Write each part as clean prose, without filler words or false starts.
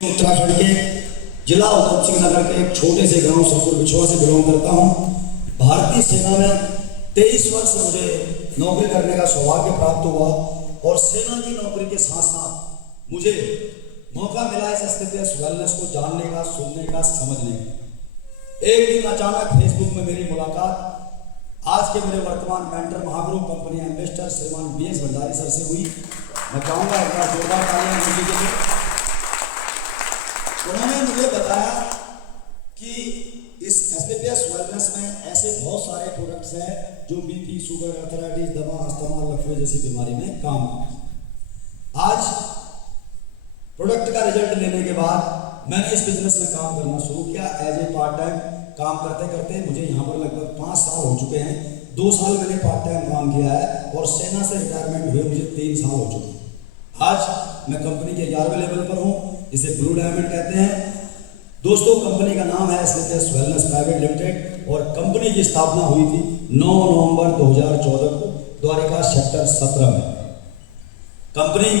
उत्तराखंड के जिला उधम सिंह नगर के एक छोटे से गांव सुरपुर बिछुआ से बिलोंग करता हूं। भारतीय सेना में 23 वर्ष मुझे नौकरी करने का सौभाग्य प्राप्त हुआ और सेना की नौकरी के साथ साथ मुझे मौका मिला इस एसटीपीएस वेलनेस को जानने का, सुनने का, समझने का। एक दिन अचानक फेसबुक में मेरी मुलाकात आज के मेरे वर्तमान मेंटर महागुरु कंपनी इन्वेस्टर श्रीमान BS भंडारी सर से हुई। मैं चाहूँगा एक बार जोरदार तालियां उनके लिए। उन्होंने मुझे बताया कि इस एसटीपीएस वेलनेस में ऐसे बहुत सारे प्रोडक्ट्स हैं जो बीपी, शुगर, आर्थराइटिस, दमा, अस्थमा, लकवे जैसी बीमारी में काम करते हैं। आज प्रोडक्ट का रिजल्ट लेने के बाद मैंने इस बिजनेस में काम करना शुरू किया। एज ए पार्ट टाइम काम करते करते मुझे यहाँ पर लगभग 5 साल हो चुके हैं। 2 साल मैंने पार्ट टाइम काम किया है और सेना से रिटायरमेंट हुए मुझे 3 साल हो चुके हैं। आज मैं कंपनी के 11वें लेवल पर हूँ, इसे ब्लू डायमंड कहते हैं। दोस्तों, कंपनी का नाम है एसटीपीएस वेलनेस प्राइवेट लिमिटेड और कंपनी की स्थापना हुई थी 9 नवंबर 2014 को द्वारिका सेक्टर 17 में। कंपनी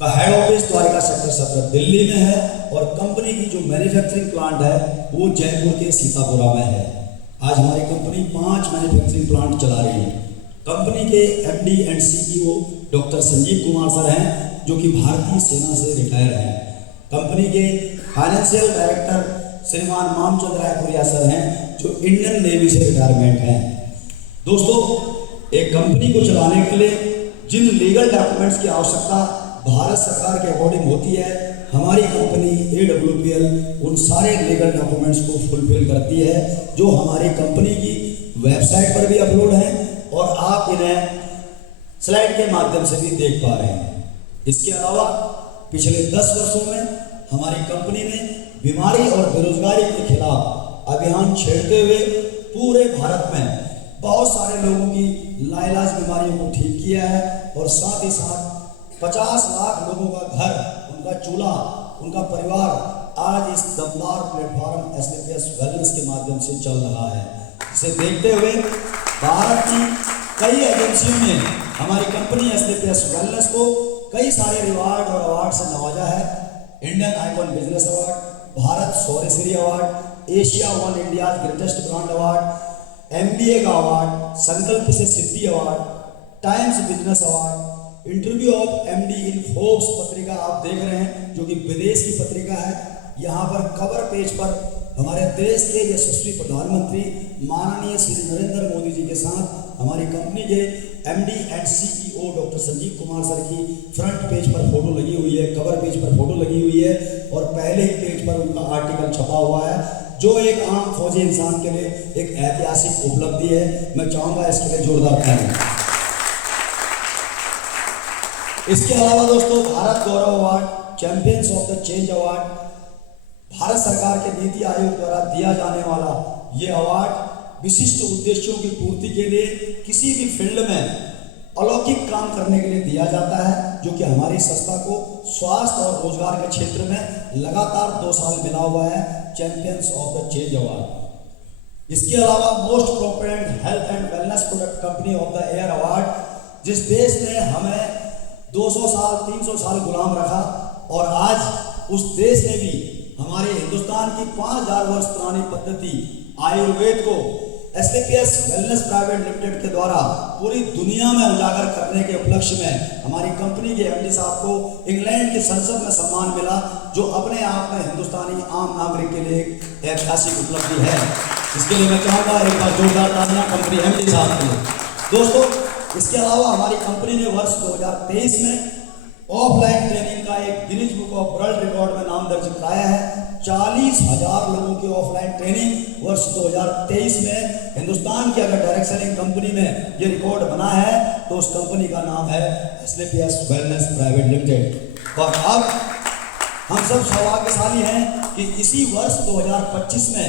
का head office Dwarka sector 17 Delhi में है और कंपनी की जो मैन्युफैक्चरिंग प्लांट है वो जयपुर के सीतापुरा में है। आज हमारी कंपनी 5 मैन्युफैक्चरिंग प्लांट चला रही है। कंपनी के MD and CEO doctor Sanjeev Kumar sir हैं जो कि भारतीय सेना से रिटायर हैं। कंपनी के फाइनेंशियल डायरेक्टर श्रीमान मामचंद्र रायपुरिया सर हैं जो इंडियन नेवी से रिटायरमेंट हैं। दोस्तों, एक कंपनी को चलाने के लिए जिन लीगल डॉक्यूमेंट्स की आवश्यकता भारत सरकार के अकॉर्डिंग होती है, हमारी कंपनी AWPL उन सारे लीगल डॉक्यूमेंट्स को फुलफिल करती है जो हमारी कंपनी की वेबसाइट पर भी अपलोड है और आप इन्हें स्लाइड के माध्यम से भी देख पा रहे हैं। इसके अलावा पिछले 10 वर्षों में हमारी कंपनी ने बीमारी और बेरोजगारी के खिलाफ अभियान छेड़ते हुए पूरे भारत में बहुत सारे लोगों की लाइलाज बीमारियों को ठीक किया है और साथ ही साथ 50 लाख लोगों का घर, उनका चूल्हा, उनका परिवार आज इस दमदार प्लेटफॉर्म एसटीपीएस वेलनेस के माध्यम से चल रहा है। इसे देखते हुए भारत की कई एजेंसियों ने हमारी कंपनी एसटीपीएस वेलनेस को कई सारे रिवार्ड और अवार्ड से नवाजा है। Indian icon business award, Bharat Shauryashri award, Asia one India greatest brand award, MBA का अवार्ड, संकल्प से सिद्धि award, Times business award, interview of MD in Forbes पत्रिका आप देख रहे हैं जो कि विदेश की पत्रिका है। यहाँ पर कवर पेज पर हमारे देश के यशस्वी प्रधानमंत्री माननीय श्री नरेंद्र मोदी जी के साथ हमारी कंपनी के MD and CEO doctor Sanjeev Kumar sir की फ्रंट पेज पर फोटो लगी हुई है, कवर पेज पर फोटो लगी हुई है और पहले ही पेज पर उनका आर्टिकल छपा हुआ है जो एक आम फौजी इंसान के लिए एक ऐतिहासिक उपलब्धि है। मैं चाहूँगा इसके लिए जोरदार तालियां। इसके अलावा दोस्तों, Bharat Gaurav award, champions of the change award, Bharat सरकार के नीति आयोग द्वारा दिया जाने वाला ये अवार्ड विशिष्ट उद्देश्यों की पूर्ति के लिए किसी भी फील्ड में अलौकिक काम करने के लिए दिया जाता है जो कि हमारी संस्था को स्वास्थ्य और रोजगार के क्षेत्र में लगातार 2 साल मिला हुआ है, champions of the change award. इसके अलावा most prominent health and wellness product company of the year award, जिस देश ने हमें 200 साल 300 साल गुलाम रखा और आज उस देश ने भी हमारे हिंदुस्तान की 5000 वर्ष पुरानी पद्धति आयुर्वेद को एसटीपीएस वेलनेस प्राइवेट लिमिटेड के द्वारा पूरी दुनिया में उजागर करने के उपलक्ष्य में हमारी कंपनी के MD साहब को इंग्लैंड की संसद में सम्मान मिला जो अपने आप में हिंदुस्तानी आम नागरिक के लिए एक ऐतिहासिक उपलब्धि है। इसके लिए मैं चाहूँगा एक बार जोरदार तालियां कंपनी MD साहब के लिए। दोस्तों, इसके अलावा हमारी कंपनी ने वर्ष 2023 में ऑफलाइन ट्रेनिंग का एक Guinness book of world record में नाम दर्ज कराया है। 40,000 लोगों की ऑफलाइन ट्रेनिंग वर्ष 2023 में हिंदुस्तान की अगर डायरेक्ट सेलिंग कंपनी में ये रिकॉर्ड बना है तो उस कंपनी का नाम है एसटीपीएस वेलनेस प्राइवेट लिमिटेड। और अब हम सब सौभाग्यशाली हैं कि इसी वर्ष 2025 में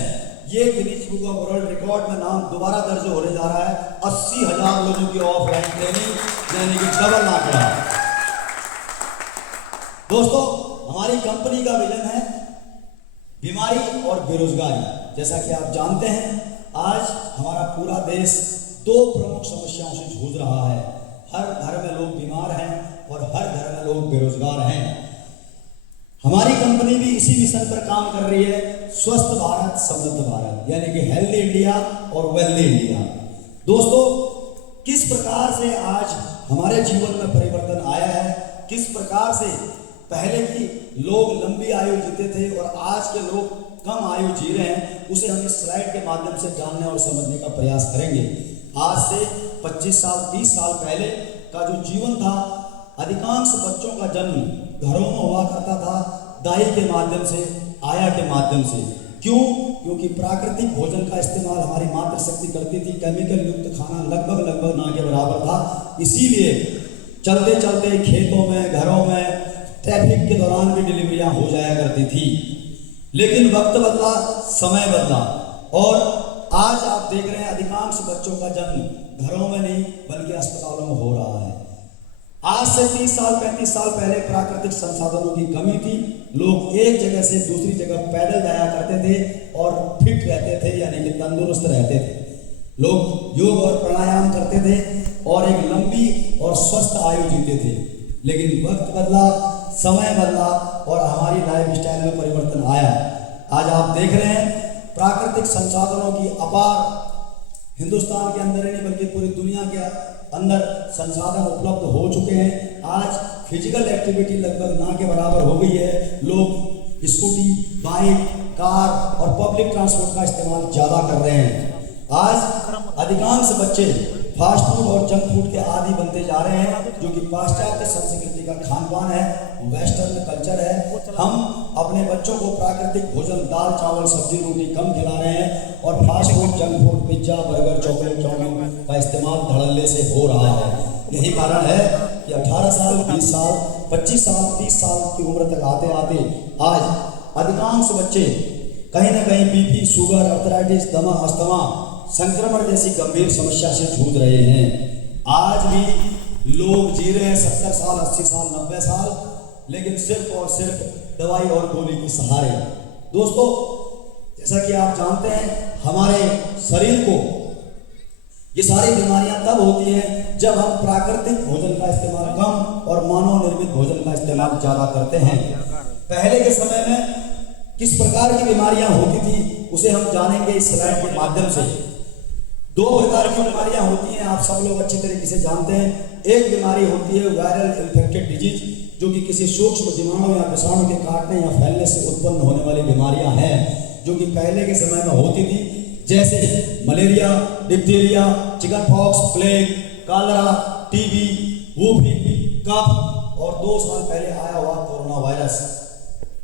ये Guinness book of world record में नाम दोबारा दर्ज होने जा रहा है। 80,000 लोगों की ऑफलाइन ट्रेनिंग यानी कि डबल आंकड़ा। दोस्तों, हमारी कंपनी का विजन है बीमारी और बेरोजगारी। जैसा कि आप जानते हैं, आज हमारा पूरा देश 2 प्रमुख समस्याओं से जूझ रहा है। हर घर में लोग बीमार हैं और हर घर में लोग बेरोजगार हैं। हमारी कंपनी भी इसी मिशन पर काम कर रही है, स्वस्थ भारत समृद्ध भारत, यानी कि हेल्दी इंडिया और वेल्दी इंडिया। दोस्तों, किस प्रकार से आज हमारे जीवन में परिवर्तन आया है, किस प्रकार से पहले की लोग लंबी आयु जीते थे और आज के लोग कम आयु जी रहे हैं, उसे हम इस स्लाइड के माध्यम से जानने और समझने का प्रयास करेंगे। आज से 25 साल 30 साल पहले का जो जीवन था, अधिकांश बच्चों का जन्म घरों में हुआ करता था, दाई के माध्यम से, आया के माध्यम से। क्यों? क्योंकि प्राकृतिक भोजन का इस्तेमाल हमारी मातृशक्ति करती थी, केमिकल युक्त खाना लगभग ना के बराबर था। इसीलिए चलते चलते खेतों में, घरों में, ट्रैफिक के दौरान भी डिलीवरियां हो जाया करती थी। लेकिन वक्त बदला, समय बदला और आज आप देख रहे हैं अधिकांश बच्चों का जन्म घरों में नहीं बल्कि अस्पतालों में हो रहा है। आज से 30 साल 35 साल पहले प्राकृतिक संसाधनों की कमी थी, लोग एक जगह से दूसरी जगह पैदल जाया करते थे और फिट रहते थे, यानी कि तंदुरुस्त रहते थे। लोग योग और प्राणायाम करते थे और एक लंबी और स्वस्थ आयु जीते थे। लेकिन वक्त बदला, समय बदला और हमारी लाइफ स्टाइल में परिवर्तन आया। आज आप देख रहे हैं प्राकृतिक संसाधनों की अपार, हिंदुस्तान के अंदर ही नहीं बल्कि पूरी दुनिया के अंदर संसाधन उपलब्ध हो चुके हैं। आज फिजिकल एक्टिविटी लगभग ना के बराबर हो गई है। लोग स्कूटी, बाइक, कार और पब्लिक ट्रांसपोर्ट का इस्तेमाल ज़्यादा कर रहे हैं। आज अधिकांश बच्चे फास्ट फूड और जंक फूड के आदी बनते जा रहे हैं, जो कि पाश्चात्य संस्कृति का खान पान है, वेस्टर्न कल्चर है। हम अपने बच्चों को प्राकृतिक भोजन, दाल चावल सब्जी रोटी कम खिला रहे हैं और fast food, junk food, pizza, burger, chocolate, chowmein का इस्तेमाल धड़ल्ले से हो रहा है। यही कारण है कि 18 साल 20 साल 25 साल 30 साल की उम्र तक आते आते आज अधिकांश बच्चे कहीं ना कहीं बीपी, शुगर, अर्थराइटिस, दमा, अस्थमा, संक्रमण जैसी गंभीर समस्या से जूझ रहे हैं। आज भी लोग जी रहे हैं 70 साल 80 साल 90 साल, लेकिन सिर्फ और सिर्फ दवाई और गोली के सहारे। दोस्तों, जैसा कि आप जानते हैं, हमारे शरीर को ये सारी बीमारियां तब होती हैं जब हम प्राकृतिक भोजन का इस्तेमाल कम और मानव निर्मित भोजन का इस्तेमाल ज़्यादा करते हैं। पहले के समय में किस प्रकार की बीमारियां होती थी उसे हम जानेंगे इस स्लाइड के माध्यम से। 2 प्रकार की बीमारियां होती हैं, आप सब लोग अच्छी तरीके से जानते हैं। एक बीमारी होती है वायरल इन्फेक्टेड डिजीज, जो कि किसी सूक्ष्म जीवाणु या विषाणु के काटने या फैलने से उत्पन्न होने वाली बीमारियां हैं, जो कि पहले के समय में होती थी, जैसे malaria, diphtheria, chicken pox, plague, cholera, TB, वूफी, कफ और 2 साल पहले आया हुआ कोरोना वायरस।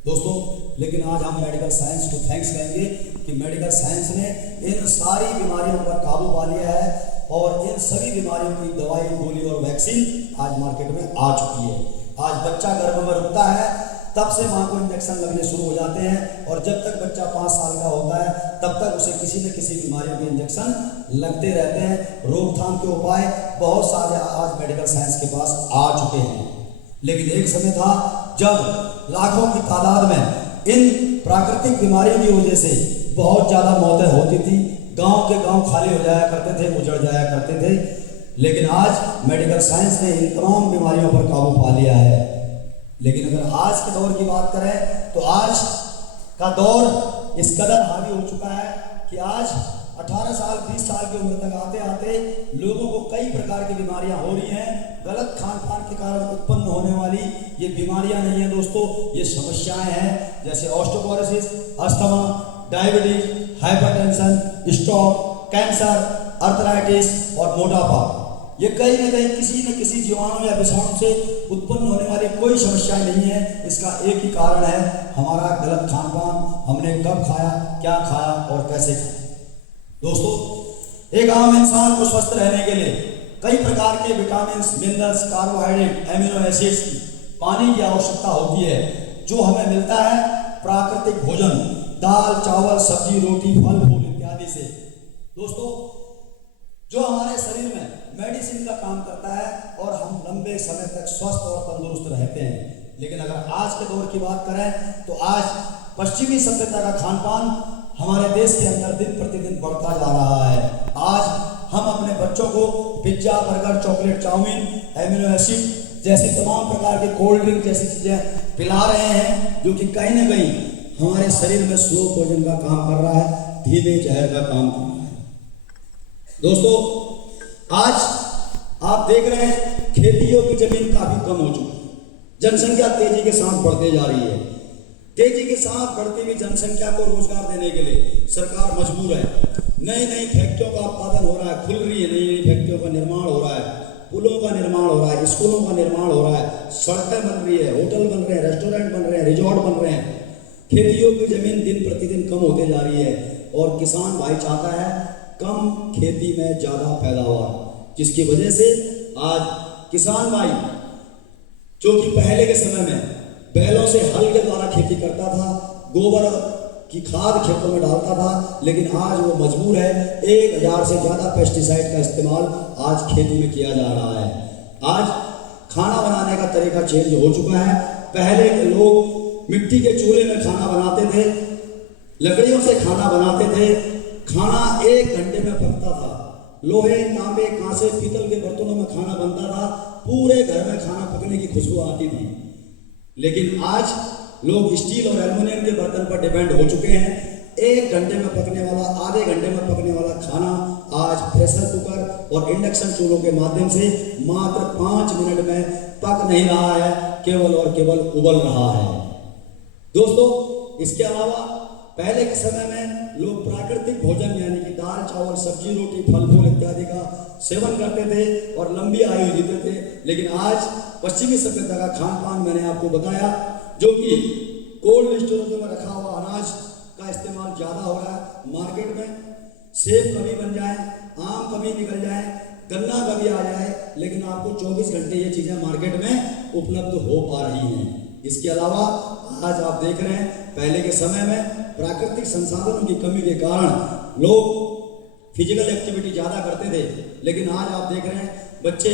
दोस्तों, लेकिन आज हम मेडिकल साइंस को थैंक्स करेंगे कि मेडिकल साइंस ने इन सारी बीमारियों पर काबू पा लिया है और इन सभी बीमारियों की दवाई, गोली और वैक्सीन आज मार्केट में आ चुकी है। आज बच्चा गर्भ में रुकता है तब से माँ को इंजेक्शन लगने शुरू हो जाते हैं और जब तक बच्चा 5 साल का होता है तब तक उसे किसी न किसी बीमारियों के इंजेक्शन लगते रहते हैं। रोकथाम के उपाय बहुत सारे आज मेडिकल साइंस के पास आ चुके हैं। लेकिन एक समय था जब लाखों की तादाद में इन प्राकृतिक बीमारियों की वजह से बहुत ज़्यादा मौतें होती थी, गांव के गांव खाली हो जाया करते थे, उजड़ जाया करते थे। लेकिन आज मेडिकल साइंस ने इन तमाम बीमारियों पर काबू पा लिया है। लेकिन अगर आज के दौर की बात करें तो आज का दौर इस कदर हावी हो चुका है कि आज 18 साल 20 साल की उम्र तक आते आते लोगों को कई प्रकार की बीमारियां हो रही हैं। गलत खान पान के कारण उत्पन्न होने वाली ये बीमारियां नहीं है दोस्तों, ये समस्याएं हैं, जैसे osteoporosis, asthma, diabetes, hypertension, stroke, cancer, arthritis और मोटापा। ये कहीं न कहीं किसी न किसी जीवाणु या विषाणु से उत्पन्न होने वाली कोई समस्याएं नहीं है। इसका एक ही कारण है, हमारा गलत खान पान, हमने कब खाया, क्या खाया और कैसे खाया। दोस्तों, एक आम इंसान को स्वस्थ रहने के लिए कई प्रकार के vitamin, minerals, carbohydrate, amino acids, पानी की आवश्यकता होती है, जो हमें मिलता है प्राकृतिक भोजन, दाल, चावल, सब्जी, रोटी, फल, फूल इत्यादि से। दोस्तों, जो हमारे शरीर में मेडिसिन का काम करता है और हम लंबे समय तक स्वस्थ और तंदुरुस्त रहते हैं। लेकिन अगर आज के दौर की बात करें तो आज पश्चिमी सभ्यता का खान पान हमारे देश के अंदर दिन प्रतिदिन बढ़ता जा रहा है। आज हम अपने बच्चों को pizza, burger, chocolate, chowmein, amino acid, जैसी तमाम प्रकार के कोल्ड ड्रिंक जैसी चीजें पिला रहे हैं, जो कि कहीं ना कहीं हमारे शरीर में स्लो पॉइजन का काम कर रहा है, धीमे जहर का काम कर रहा है। दोस्तों, आज आप देख रहे हैं खेती योग्य जमीन काफी कम हो चुकी है, जनसंख्या तेजी के साथ बढ़ते जा रही है। तेजी के साथ बढ़ती हुई जनसंख्या को रोजगार देने के लिए सरकार मजबूर है। नई नई फैक्ट्रियों का उत्पादन हो रहा है, खुल रही है, नई नई फैक्ट्रियों का निर्माण हो रहा है, पुलों का निर्माण हो रहा है, स्कूलों का निर्माण हो रहा है, सड़कें बन रही है, होटल बन रहे हैं, रेस्टोरेंट बन रहे हैं, रिजॉर्ट बन रहे हैं। खेतियों की जमीन दिन प्रतिदिन कम होते जा रही है और किसान भाई चाहता है कम खेती में ज्यादा पैदावार, जिसकी वजह से आज किसान भाई जो कि पहले के समय में बैलों से हल के द्वारा खेती करता था, गोबर की खाद खेतों में डालता था, लेकिन आज वो मजबूर है 1000 से ज्यादा पेस्टिसाइड का इस्तेमाल आज खेती में किया जा रहा है। आज खाना बनाने का तरीका चेंज हो चुका है। पहले के लोग मिट्टी के चूल्हे में खाना बनाते थे, लकड़ियों से खाना बनाते थे, खाना 1 घंटे में पकता था। लोहे, तांबे, कांसे, पीतल के बर्तनों में खाना बनता था, पूरे घर में खाना पकने की खुशबू आती थी। लेकिन आज लोग स्टील और एल्युमिनियम के बर्तन पर डिपेंड हो चुके हैं। 1 घंटे में पकने वाला, आधे घंटे में पकने वाला खाना आज प्रेशर कुकर और इंडक्शन चूल्हों के माध्यम से मात्र 5 मिनट में पक नहीं रहा है, केवल और केवल उबल रहा है। दोस्तों, इसके अलावा पहले के समय में लोग प्राकृतिक भोजन यानी कि दाल, चावल, सब्जी, रोटी, फल फूल इत्यादि का सेवन करते थे और लंबी आयु जीते थे। लेकिन आज पश्चिमी सभ्यता का खान पान मैंने आपको बताया, जो कि कोल्ड स्टोरेज में रखा हुआ अनाज का इस्तेमाल ज़्यादा हो रहा है। मार्केट में सेब कभी बन जाए, आम कभी निकल जाए, गन्ना कभी आ जाए, लेकिन आपको 24 घंटे ये चीज़ें मार्केट में उपलब्ध हो पा रही हैं। इसके अलावा आज आप देख रहे हैं पहले के समय में प्राकृतिक संसाधनों की कमी के कारण लोग फिजिकल एक्टिविटी ज़्यादा करते थे, लेकिन आज आप देख रहे हैं बच्चे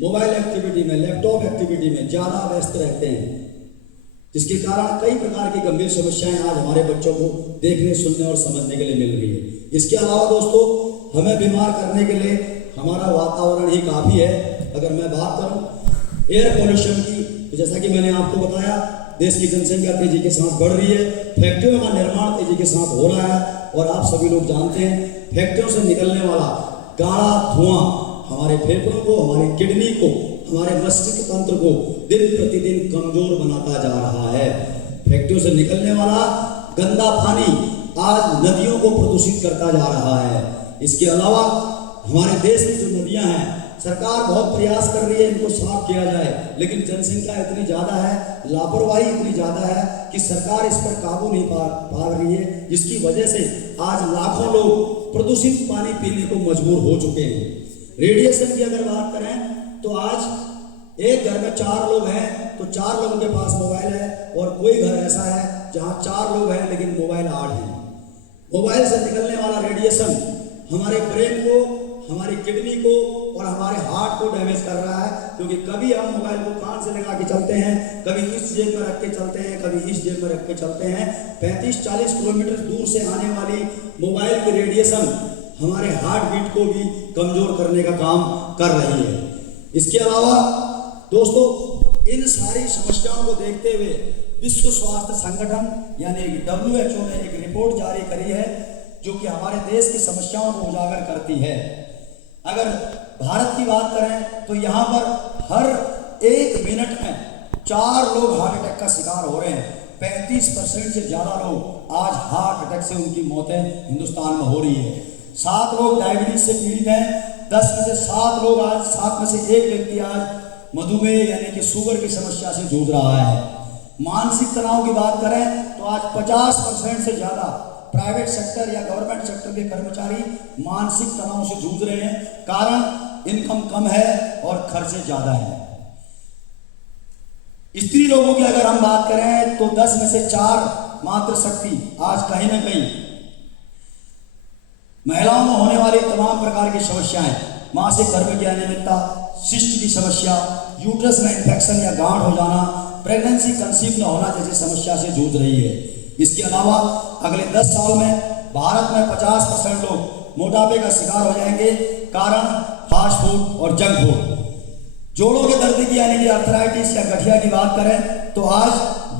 मोबाइल एक्टिविटी में, लैपटॉप एक्टिविटी में ज़्यादा व्यस्त रहते हैं, जिसके कारण कई प्रकार की गंभीर समस्याएं आज हमारे बच्चों को देखने, सुनने और समझने के लिए मिल रही है। इसके अलावा दोस्तों, हमें बीमार करने के लिए हमारा वातावरण ही काफ़ी है। अगर मैं बात करूं एयर पोल्यूशन की, तो जैसा कि मैंने आपको बताया, देश की जनसंख्या तेजी के साथ बढ़ रही है, फैक्ट्रियों का निर्माण तेजी के साथ हो रहा है और आप सभी लोग जानते हैं फैक्ट्रियों से निकलने वाला गाढ़ा धुआं हमारे फेफड़ों को, हमारी किडनी को, हमारे मस्तिष्क तंत्र को दिन प्रतिदिन कमजोर बनाता जा रहा है। फैक्ट्रियों से निकलने वाला गंदा पानी आज नदियों को प्रदूषित करता जा रहा है। इसके अलावा हमारे देश की जो नदियां हैं, सरकार बहुत प्रयास कर रही है इनको साफ किया जाए, लेकिन जनसंख्या इतनी ज़्यादा है, लापरवाही इतनी ज़्यादा है कि सरकार इस पर काबू नहीं पा रही है, जिसकी वजह से आज लाखों लोग प्रदूषित पानी पीने को मजबूर हो चुके हैं। रेडिएशन की अगर बात करें तो आज एक घर में 4 लोग हैं तो 4 लोगों के पास मोबाइल है, और कोई घर ऐसा है जहां 4 लोग हैं लेकिन मोबाइल 8 है। मोबाइल से निकलने वाला रेडिएशन हमारे ब्रेन को, हमारी किडनी को और हमारे हार्ट को डैमेज कर रहा है, क्योंकि कभी हम मोबाइल को कान से लगा के चलते हैं, कभी इस जेब में रख के चलते हैं, कभी इस जेब में रख के चलते हैं। 35-40 किलोमीटर दूर से आने वाली मोबाइल की रेडिएशन हमारे हार्ट बीट को भी कमजोर करने का काम कर रही है। इसके अलावा दोस्तों, इन सारी समस्याओं को देखते हुए विश्व स्वास्थ्य संगठन यानी WHO ने एक रिपोर्ट जारी करी है, जो कि हमारे देश की समस्याओं को उजागर करती है। अगर भारत की बात करें तो यहाँ पर हर 1 मिनट में 4 लोग हार्ट अटैक का शिकार हो रहे हैं। 35% से ज़्यादा लोग आज हार्ट अटैक से उनकी मौतें हिंदुस्तान में हो रही है। 7 लोग डायबिटीज से पीड़ित हैं, 10 में से 7 लोग आज, 7 में से 1 व्यक्ति आज मधुमेह यानी कि शुगर की समस्या से जूझ रहा है। मानसिक तनाव की बात करें तो आज 50% से ज़्यादा प्राइवेट सेक्टर या गवर्नमेंट सेक्टर के कर्मचारी मानसिक तनाव से जूझ रहे हैं। कारण इनकम कम है और खर्चे ज़्यादा है। स्त्री लोगों की अगर हम बात करें तो 10 में से 4 मातृशक्ति आज कहीं ना कहीं महिलाओं में होने वाली तमाम प्रकार की समस्याएं, मासिक धर्म की अनियमितता, शिष्ट की समस्या, यूट्रस में इन्फेक्शन या गांठ हो जाना, प्रेगनेंसी कंसीव न होना जैसी समस्या से जूझ रही है। इसके अलावा अगले 10 साल में भारत में 50% लोग मोटापे का शिकार हो जाएंगे। कारण फास्ट फूड और जंक फूड। जोड़ों के दर्द की यानी कि अर्थराइटिस या गठिया की बात करें तो आज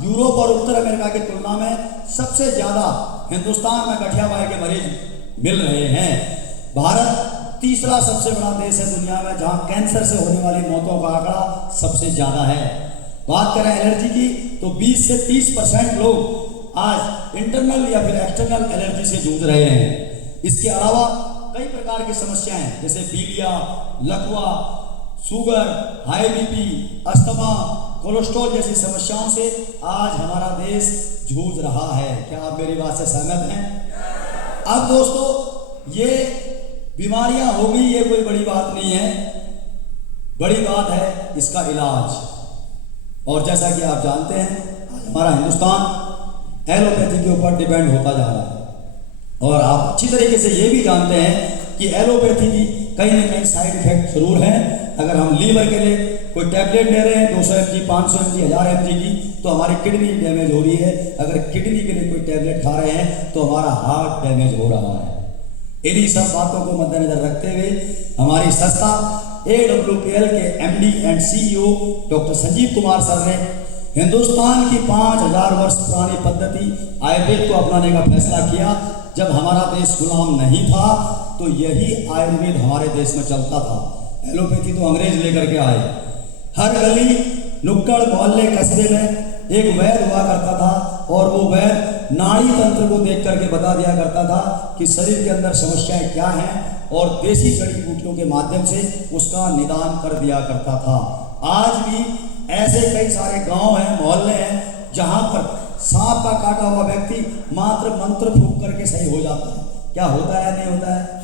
यूरोप और उत्तर अमेरिका की तुलना में सबसे ज्यादा हिंदुस्तान में गठिया वायु के मरीज मिल रहे हैं। भारत तीसरा सबसे बड़ा देश है दुनिया में जहां कैंसर से होने वाली मौतों का आंकड़ा सबसे ज्यादा है। बात करें एलर्जी की तो 20 से 30% लोग आज इंटरनल या फिर एक्सटर्नल एलर्जी से जूझ रहे हैं। इसके अलावा कई प्रकार की समस्याएं जैसे पीलिया, लकवा, sugar, high BP, asthma, cholesterol जैसी समस्याओं से आज हमारा देश जूझ रहा है। क्या आप मेरी बात से सहमत हैं? अब दोस्तों ये बीमारियां हो गई, ये कोई बड़ी बात नहीं है, बड़ी बात है इसका इलाज। और जैसा कि आप जानते हैं आज हमारा हिंदुस्तान एलोपैथी के ऊपर डिपेंड होता जा रहा है और आप अच्छी तरीके से ये भी जानते हैं कि एलोपैथी की कहीं ना कहीं साइड इफेक्ट जरूर हैं। अगर हम लीवर के लिए कोई टैबलेट ले रहे हैं 200 mg, 500 mg, 1000 mg की, तो हमारी किडनी डैमेज हो रही है। अगर किडनी के लिए कोई टैबलेट खा रहे हैं तो हमारा हार्ट डैमेज हो रहा है। इन्हीं सब बातों को मद्देनजर रखते हुए हमारी संस्था AWPL के MD and CEO doctor Sanjeev Kumar sir ने हिंदुस्तान की 5000 वर्ष पुरानी पद्धति आयुर्वेद को अपनाने का फैसला किया। जब हमारा देश गुलाम नहीं था तो यही आयुर्वेद हमारे देश में चलता था। एलोपैथी तो अंग्रेज लेकर के आए। हर गली, नुक्कड़, मोहल्ले, कस्बे में एक वैद्य हुआ करता था और वो वैद्य नाड़ी तंत्र को देख करके बता दिया करता था कि शरीर के अंदर समस्याएं क्या हैं और देसी जड़ी बूटियों के माध्यम से उसका निदान कर दिया करता था। आज भी ऐसे कई सारे गांव हैं, मोहल्ले हैं जहां पर सांप का काटा हुआ व्यक्ति मात्र मंत्र फूंक करके सही हो जाता है। क्या होता है, नहीं होता है?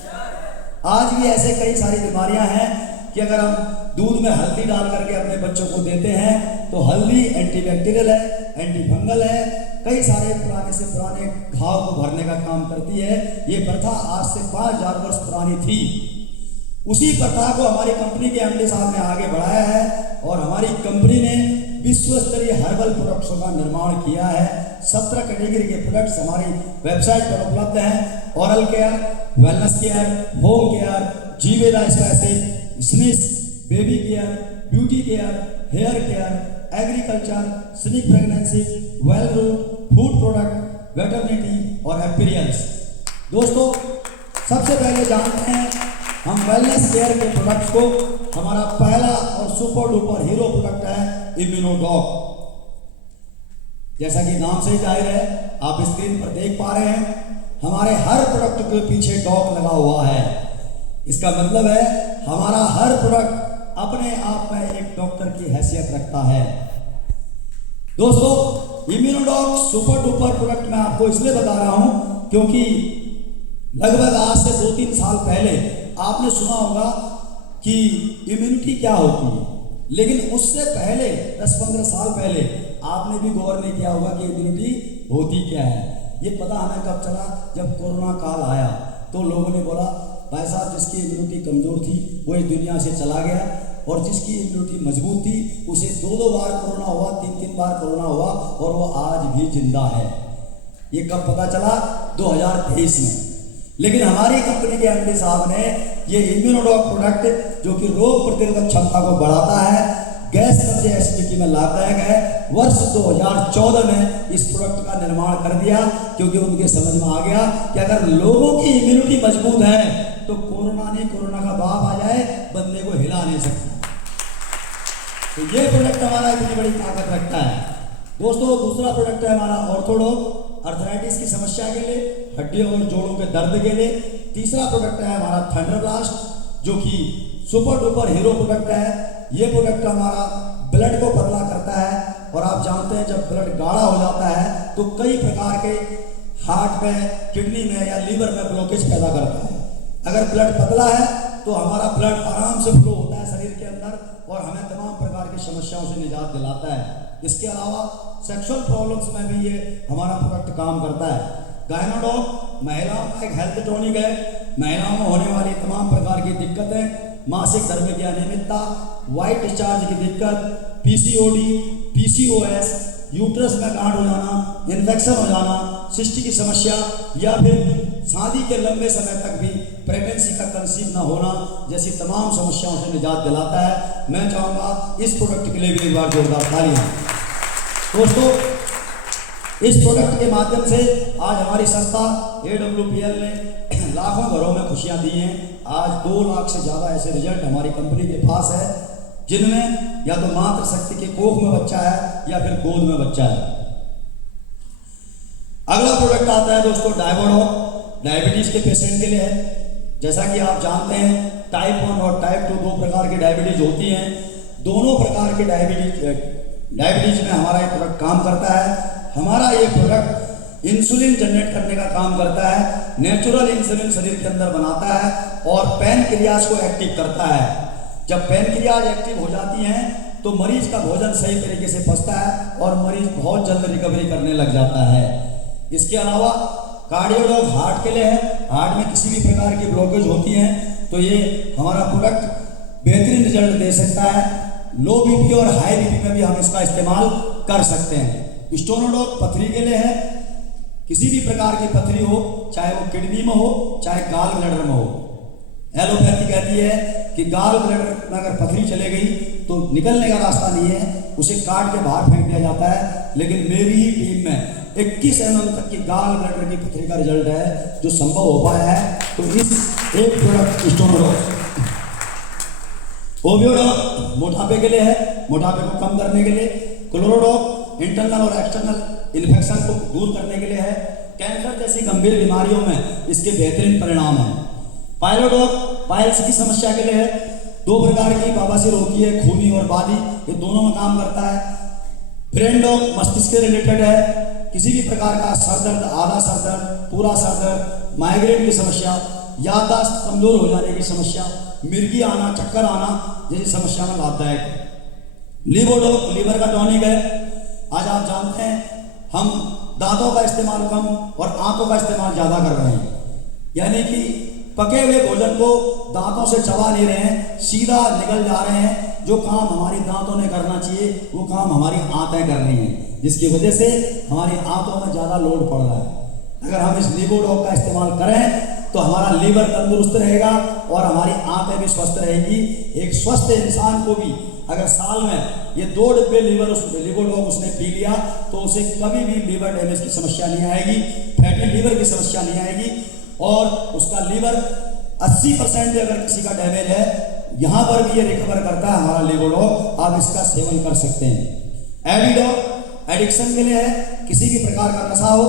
आज भी ऐसे कई सारी बीमारियां हैं कि अगर हम दूध में हल्दी डाल करके अपने बच्चों को देते हैं तो हल्दी एंटीबैक्टीरियल है, एंटी फंगल है, कई सारे पुराने से पुराने घाव को भरने का काम करती है। ये प्रथा आज से 5000 वर्ष पुरानी थी। उसी प्रथा को हमारी कंपनी के MD साहब ने आगे बढ़ाया है और हमारी कंपनी ने विश्व स्तरीय हर्बल प्रोडक्ट्स का निर्माण किया है। 17 कैटेगरी के प्रोडक्ट्स हमारी वेबसाइट पर उपलब्ध हैं। Oral care, wellness care, home care, जीवेदा स्पेसिस, स्निस, baby care, beauty care, hair care, agriculture, स्निक pregnancy, well root, food product, veterinary और एपीरियंस। दोस्तों सबसे पहले जानते हैं हम वेलनेस केयर के प्रोडक्ट्स को। हमारा पहला और सुपर डुपर हीरो प्रोडक्ट है इम्यूनोडॉक। जैसा कि नाम से ही जाहिर है, आप स्क्रीन पर देख पा रहे हैं, हमारे हर प्रोडक्ट के पीछे डॉक लगा हुआ है। इसका मतलब है हमारा हर प्रोडक्ट अपने आप में एक डॉक्टर की हैसियत रखता है। दोस्तों इम्यूनोडॉक सुपर डुपर प्रोडक्ट मैं आपको इसलिए बता रहा हूं क्योंकि लगभग आज से 2-3 साल पहले आपने सुना होगा कि इम्यूनिटी क्या होती है, लेकिन उससे पहले 10-15 साल पहले आपने भी गौर नहीं किया होगा कि इम्यूनिटी होती क्या है। ये पता हमें कब चला, जब कोरोना काल आया तो लोगों ने बोला भाई साहब जिसकी इम्यूनिटी कमजोर थी वो इस दुनिया से चला गया और जिसकी इम्यूनिटी मजबूत थी उसे 2-2 बार कोरोना हुआ, 3-3 बार कोरोना हुआ और वो आज भी जिंदा है। ये कब पता चला? 2023 में। लेकिन हमारी कंपनी के MD साहब ने ये इम्यूनोडॉक प्रोडक्ट जो कि रोग प्रतिरोधक क्षमता को बढ़ाता है, गैस कब्जे एसिडिटी में लाभदायक है, वर्ष 2014 में इस प्रोडक्ट का निर्माण कर दिया क्योंकि उनके समझ में आ गया कि अगर लोगों की इम्यूनिटी मजबूत है तो कोरोना नहीं, कोरोना का बाप आ जाए बंदे को हिला नहीं सकता। तो ये प्रोडक्ट हमारा इतनी बड़ी ताकत रखता है। दोस्तों दूसरा प्रोडक्ट है हमारा ऑर्थोडॉक, अर्थराइटिस की समस्या के लिए, हड्डियों और जोड़ों के दर्द के लिए। तीसरा प्रोडक्ट है हमारा थंडरब्लास्ट जो कि सुपर डुपर हीरो प्रोडक्ट है। ये प्रोडक्ट हमारा ब्लड को पतला करता है और आप जानते हैं जब ब्लड गाढ़ा हो जाता है तो कई प्रकार के हार्ट में, किडनी में या लीवर में ब्लॉकेज पैदा करता है। अगर ब्लड पतला है तो हमारा ब्लड आराम से फ्लो होता है शरीर के अंदर और हमें तमाम प्रकार की समस्याओं से निजात दिलाता है। इसके अलावा सेक्सुअल प्रॉब्लम्स में भी ये हमारा प्रोडक्ट काम करता है। गायनोडॉक महिलाओं का एक हेल्थ टॉनिक है। महिलाओं में होने वाली तमाम प्रकार की दिक्कतें, मासिक धर्म की अनियमितता, व्हाइट डिस्चार्ज की दिक्कत, PCOD, PCOS, यूट्रस में गांठ हो जाना, इन्फेक्शन हो जाना, सिस्ट की समस्या या फिर शादी के लंबे समय तक भी प्रेगनेंसी का कंसीव ना होना जैसी तमाम समस्याओं से निजात दिलाता है। मैं चाहूँगा इस प्रोडक्ट के लिए भी एक बार जोरदार तालियां। दोस्तों, इस प्रोडक्ट के माध्यम से आज हमारी संस्था AWPL ने लाखों घरों में खुशियां दी हैं। आज 2 लाख से ज़्यादा ऐसे रिजल्ट हमारी कंपनी के पास है जिनमें या तो मातृ शक्ति के कोख में बच्चा है या फिर गोद में बच्चा है। अगला प्रोडक्ट आता है दोस्तों डायबोडॉक, डायबिटीज़ के पेशेंट के लिए है। जैसा कि आप जानते हैं टाइप 1 और टाइप 2 दो प्रकार की डायबिटीज़ होती हैं। दोनों प्रकार के डायबिटीज़ में हमारा ये प्रोडक्ट काम करता है। हमारा ये प्रोडक्ट इंसुलिन जनरेट करने का काम करता है। नेचुरल इंसुलिन शरीर के अंदर बनाता है और पैनक्रियाज को एक्टिव करता है। जब पैनक्रियाज एक्टिव हो जाती हैं तो मरीज का भोजन सही तरीके से पचता है और मरीज बहुत जल्द रिकवरी करने लग जाता है। इसके अलावा कार्डियोडॉक हार्ट के लिए है। हार्ट में किसी भी प्रकार की ब्लॉकेज होती है तो ये हमारा प्रोडक्ट बेहतरीन रिजल्ट दे सकता है। लो बीपी और हाई बीपी में भी हम इसका इस्तेमाल कर सकते हैं। स्टोनोडॉक पथरी के लिए है। किसी भी प्रकार की पथरी हो, चाहे वो किडनी में हो चाहे गाल ब्लैडर में हो। एलोपैथी कहती है कि गाल ब्लैडर में अगर पथरी चले गई तो निकलने का रास्ता नहीं है, उसे काट के बाहर फेंक दिया जाता है। लेकिन मेरी ही टीम में 21 mm तक की गाल ब्लैडर की पथरी का रिजल्ट है जो संभव हो पाया है। तो इस एक प्रोडक्ट स्टोनोडॉक। ओवियोडॉक मोटापे के लिए है, मोटापे को कम करने के लिए। क्लोरोडॉक इंटरनल और एक्सटर्नल इन्फेक्शन को दूर करने के लिए है। कैंसर जैसी गंभीर बीमारियों में इसके बेहतरीन परिणाम हैं। पाइलोडॉक पाइल्स की समस्या के लिए है। 2 प्रकार की बवासीर होती है, खूनी और बादी, ये दोनों में काम करता है। ब्रेन डॉक मस्तिष्क से रिलेटेड है। किसी भी प्रकार का सर दर्द, आधा सर दर्द, पूरा सर दर्द, माइग्रेन की समस्या, याददाश्त कमजोर हो जाने की समस्या, मिर्गी आना, चक्कर आना जैसी समस्या में लाभदायक है। लिवोडॉक लीवर का टॉनिक है। आज आप जानते हैं हम दांतों का इस्तेमाल कम और आंतों का इस्तेमाल ज़्यादा कर रहे हैं, यानी कि पके हुए भोजन को दांतों से चबा नहीं रहे हैं, सीधा निकल जा रहे हैं। जो काम हमारी दांतों ने करना चाहिए वो काम हमारी आंतें कर रही हैं, जिसकी वजह से हमारी आंतों में ज़्यादा लोड पड़ रहा है। अगर हम इस लिवोडॉक का इस्तेमाल करें तो हमारा लीवर तंदुरुस्त रहेगा और हमारी आंतें भी स्वस्थ रहेगी। एक स्वस्थ इंसान को भी अगर साल में ये 2 डिब्बे लिवोडॉक उसने पी लिया तो उसे कभी भी लीवर डैमेज की समस्या नहीं आएगी, फैटी लीवर की समस्या नहीं आएगी। और उसका लीवर 80% अगर किसी का डैमेज है, यहाँ पर भी ये रिकवर करता है हमारा लिवोडॉक। आप इसका सेवन कर सकते हैं। एडिडॉक एडिक्शन के लिए है। किसी भी प्रकार का नशा हो,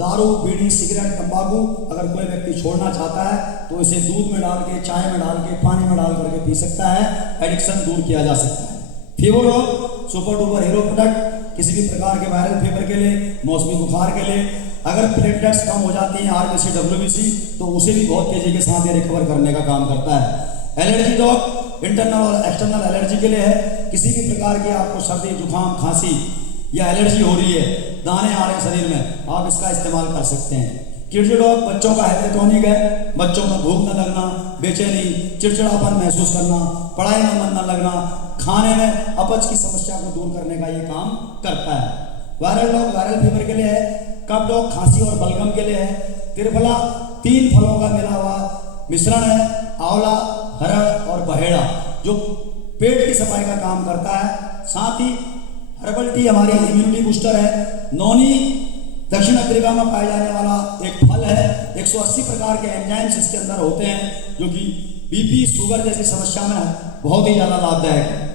दारू, बीड़ी, सिगरेट, तंबाकू, अगर कोई व्यक्ति छोड़ना चाहता है तो इसे दूध में डाल के, चाय में डाल के, पानी में डाल करके पी सकता है। एडिक्शन दूर किया जा सकता है। फीवरडॉक सुपर डुपर हीरो प्रोडक्ट, किसी भी प्रकार के वायरल फीवर के लिए, मौसमी बुखार के लिए। अगर प्लेटलेट्स कम हो जाती हैं, RBC, WBC, तो उसे भी बहुत तेजी के साथ ये रिकवर करने का काम करता है। एलर्जी डॉक इंटरनल और एक्सटर्नल एलर्जी के लिए है। किसी भी प्रकार की आपको सर्दी, जुकाम, खांसी या एलर्जी हो रही है, दाने आ रहे हैं शरीर में, आप इसका इस्तेमाल कर सकते हैं। किड्स डॉग बच्चों का हेल्थ टॉनिक है। बच्चों में भूख न लगना, बेचैनी, चिड़चिड़ापन महसूस करना, पढ़ाई में मन न लगना, खाने में अपच की समस्या को दूर करने का ये काम करता है। वायरल डॉग वायरल फीवर के लिए है। कफ डॉग खांसी और बलगम के लिए है। त्रिफला 3 फलों का मिला हुआ मिश्रण है, आंवला, हरड़ और बहेड़ा, जो पेट की सफाई का काम करता है। साथ ही हर्बल टी हमारी इम्यूनिटी बूस्टर है। नौनी दक्षिण अफ्रीका में पाया जाने वाला एक फल है। 180 प्रकार के एंजाइम्स इसके अंदर होते हैं जो कि बीपी, शुगर जैसी समस्या में बहुत ही ज़्यादा लाभदायक है।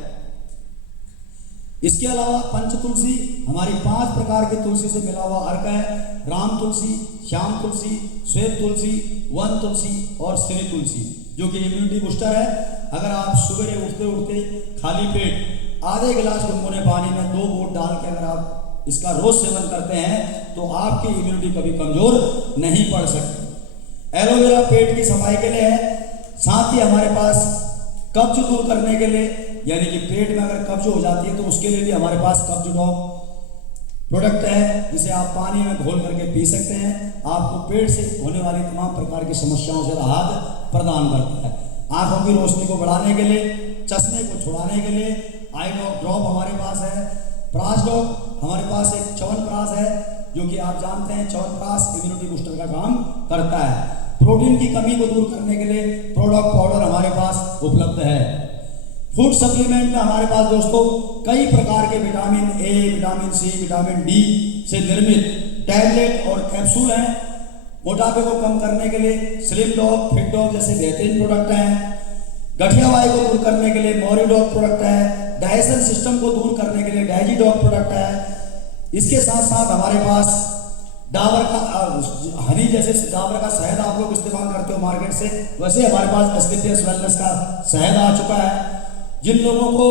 इसके अलावा पंच तुलसी हमारी 5 प्रकार की तुलसी से मिला हुआ अर्क है। राम तुलसी, श्याम तुलसी, श्वेत तुलसी, वन तुलसी और श्री तुलसी, जो कि इम्यूनिटी बूस्टर है। अगर आप सुबह उठते उठते खाली पेट आधे गिलास गुनगुने पानी में 2 बूंद डाल के अगर आप इसका रोज सेवन करते हैं तो आपकी इम्यूनिटी कभी कमजोर नहीं पड़ सकती। एलोवेरा पेट की सफाई के लिए है। साथ ही हमारे पास कब्ज दूर करने के लिए, यानी कि पेट में अगर कब्ज हो जाती है तो उसके लिए भी हमारे पास कब्ज डॉग प्रोडक्ट है, जिसे आप पानी में घोल करके पी सकते हैं। आपको पेट से होने वाली तमाम प्रकार की समस्याओं से राहत प्रदान करता है। आंखों की रोशनी को बढ़ाने के लिए, चश्मे को छुड़ाने के लिए आई ड्रॉप हमारे पास है। प्रास डॉग हमारे पास एक च्यवनप्राश है, जो कि आप जानते हैं च्यवनप्राश इम्यूनिटी बूस्टर का काम करता है। प्रोटीन की कमी को दूर करने के लिए प्रोडक्ट पाउडर हमारे पास उपलब्ध है। फूड सप्लीमेंट में हमारे पास दोस्तों कई प्रकार के vitamin A, vitamin C, vitamin D से निर्मित टैबलेट और कैप्सूल हैं। मोटापे को कम करने के लिए स्लिम डॉग, फिट डॉग जैसे बेहतरीन प्रोडक्ट हैं। गठिया वायु को दूर करने के लिए मॉरी डॉग प्रोडक्ट है। डाइजेशन सिस्टम को दूर करने के लिए डाइजी डॉग प्रोडक्ट है। इसके साथ साथ हमारे पास डाबर का हनी जैसे डाबर का शहद आप लोग इस्तेमाल करते हो मार्केट से, वैसे हमारे पास एस्क्लेपियस वेलनेस का शहद आ चुका है। जिन लोगों को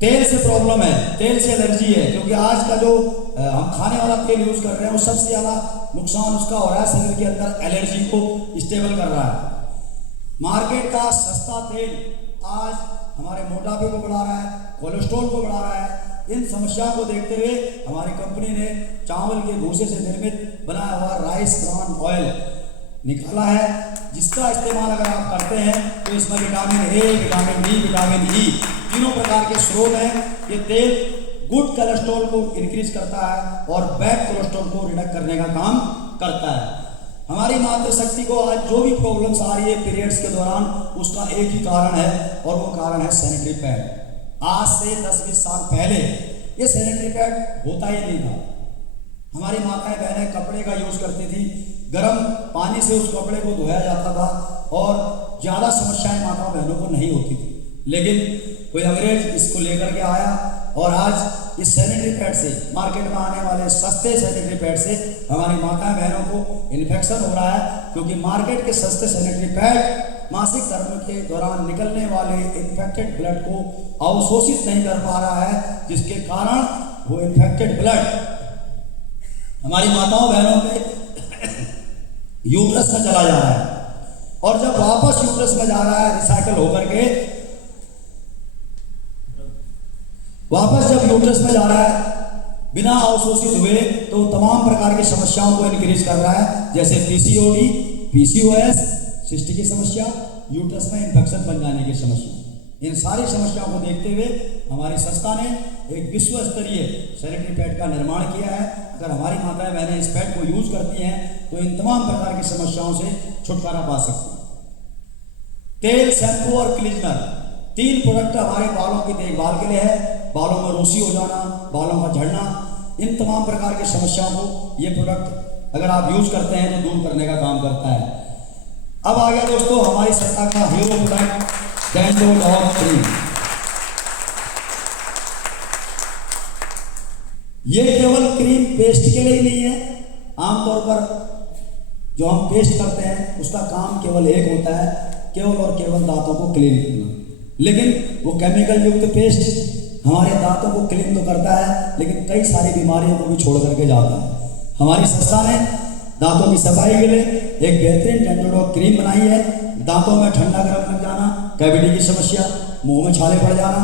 तेल से प्रॉब्लम है, तेल से एलर्जी है, क्योंकि आज का जो हम खाने वाला तेल यूज कर रहे हैं वो सबसे ज्यादा नुकसान उसका हो रहा है, शरीर के अंदर एलर्जी को स्टेबल कर रहा है। मार्केट का सस्ता तेल आज हमारे मोटापे को बढ़ा रहा है, कोलेस्ट्रॉल को बढ़ा रहा है। इन समस्याओं को देखते हुए हमारी कंपनी ने चावल के भूसे से निर्मित बनाया हुआ राइस ब्रान ऑयल निकाला है, जिसका इस्तेमाल अगर आप करते हैं तो इसमें vitamin A, vitamin D, vitamin E तीनों प्रकार के स्रोत हैं। ये तेल गुड कोलेस्ट्रॉल को इंक्रीज करता है और बैड कोलेस्ट्रॉल को रिडक्ट करने का काम करता है। हमारी मातृशक्ति को आज जो भी प्रॉब्लम्स आ रही है पीरियड्स के दौरान, उसका एक ही कारण है और वो कारण है सैनिटरी पैड। आज से 10-20 साल पहले ये सैनिटरी पैड होता ही नहीं था। हमारी माताएं बहनें कपड़े का यूज करती थी, गर्म पानी से उस कपड़े को धोया जाता था और ज़्यादा समस्याएं माताओं बहनों को नहीं होती थी। लेकिन कोई अंग्रेज इसको लेकर के आया और आज इस सैनिटरी पैड से, मार्केट में आने वाले सस्ते सैनिटरी पैड से हमारी माताएं बहनों को इन्फेक्शन हो रहा है, क्योंकि मार्केट के सस्ते सैनिटरी पैड मासिक धर्म के दौरान निकलने वाले इन्फेक्टेड ब्लड को अवशोषित नहीं कर पा रहा है, जिसके कारण वो इन्फेक्टेड ब्लड हमारी माताओं बहनों के यूट्रस में चला जा रहा है और जब वापस यूट्रस में जा रहा है रिसाइकल होकर के, वापस जब यूट्रस में जा रहा है बिना अवशोषित हुए, तो तमाम प्रकार की समस्याओं को इंक्रीज कर रहा है, जैसे पीसीओडी, पीसीओएस, सिस्टिक की समस्या, यूट्रस में इंफेक्शन बन जाने की समस्या। इन सारी समस्याओं को देखते हुए हमारी संस्था ने एक विश्व स्तरीय सैनिटरी पैड का निर्माण किया है। अगर हमारी माताएं बहनें इस पैड को यूज करती हैं तो इन तमाम प्रकार की समस्याओं से छुटकारा पा सकती हैं। तेल, शैम्पू और क्लीनर, 3 प्रोडक्ट हमारे बालों की देखभाल के लिए है। बालों में रूसी हो जाना, बालों का झड़ना, इन तमाम प्रकार की समस्याओं को ये प्रोडक्ट अगर आप यूज करते हैं तो दूर करने का काम करता है। अब आ गया दोस्तों हमारी संस्था का hero product dento dog cream. ये केवल क्रीम पेस्ट के लिए ही नहीं है। आमतौर पर जो हम पेस्ट करते हैं उसका काम केवल एक होता है, केवल और केवल दांतों को क्लीन करना। लेकिन वो केमिकल युक्त पेस्ट हमारे दांतों को क्लीन तो करता है, लेकिन कई सारी बीमारियों को भी छोड़ करके जाता है। हमारी संस्था ने दांतों की सफाई के लिए एक बेहतरीन डेंटो डॉग क्रीम बनाई है। दांतों में ठंडा गर्म लग जाना, कैविटी की समस्या, मुंह में छाले पड़ जाना,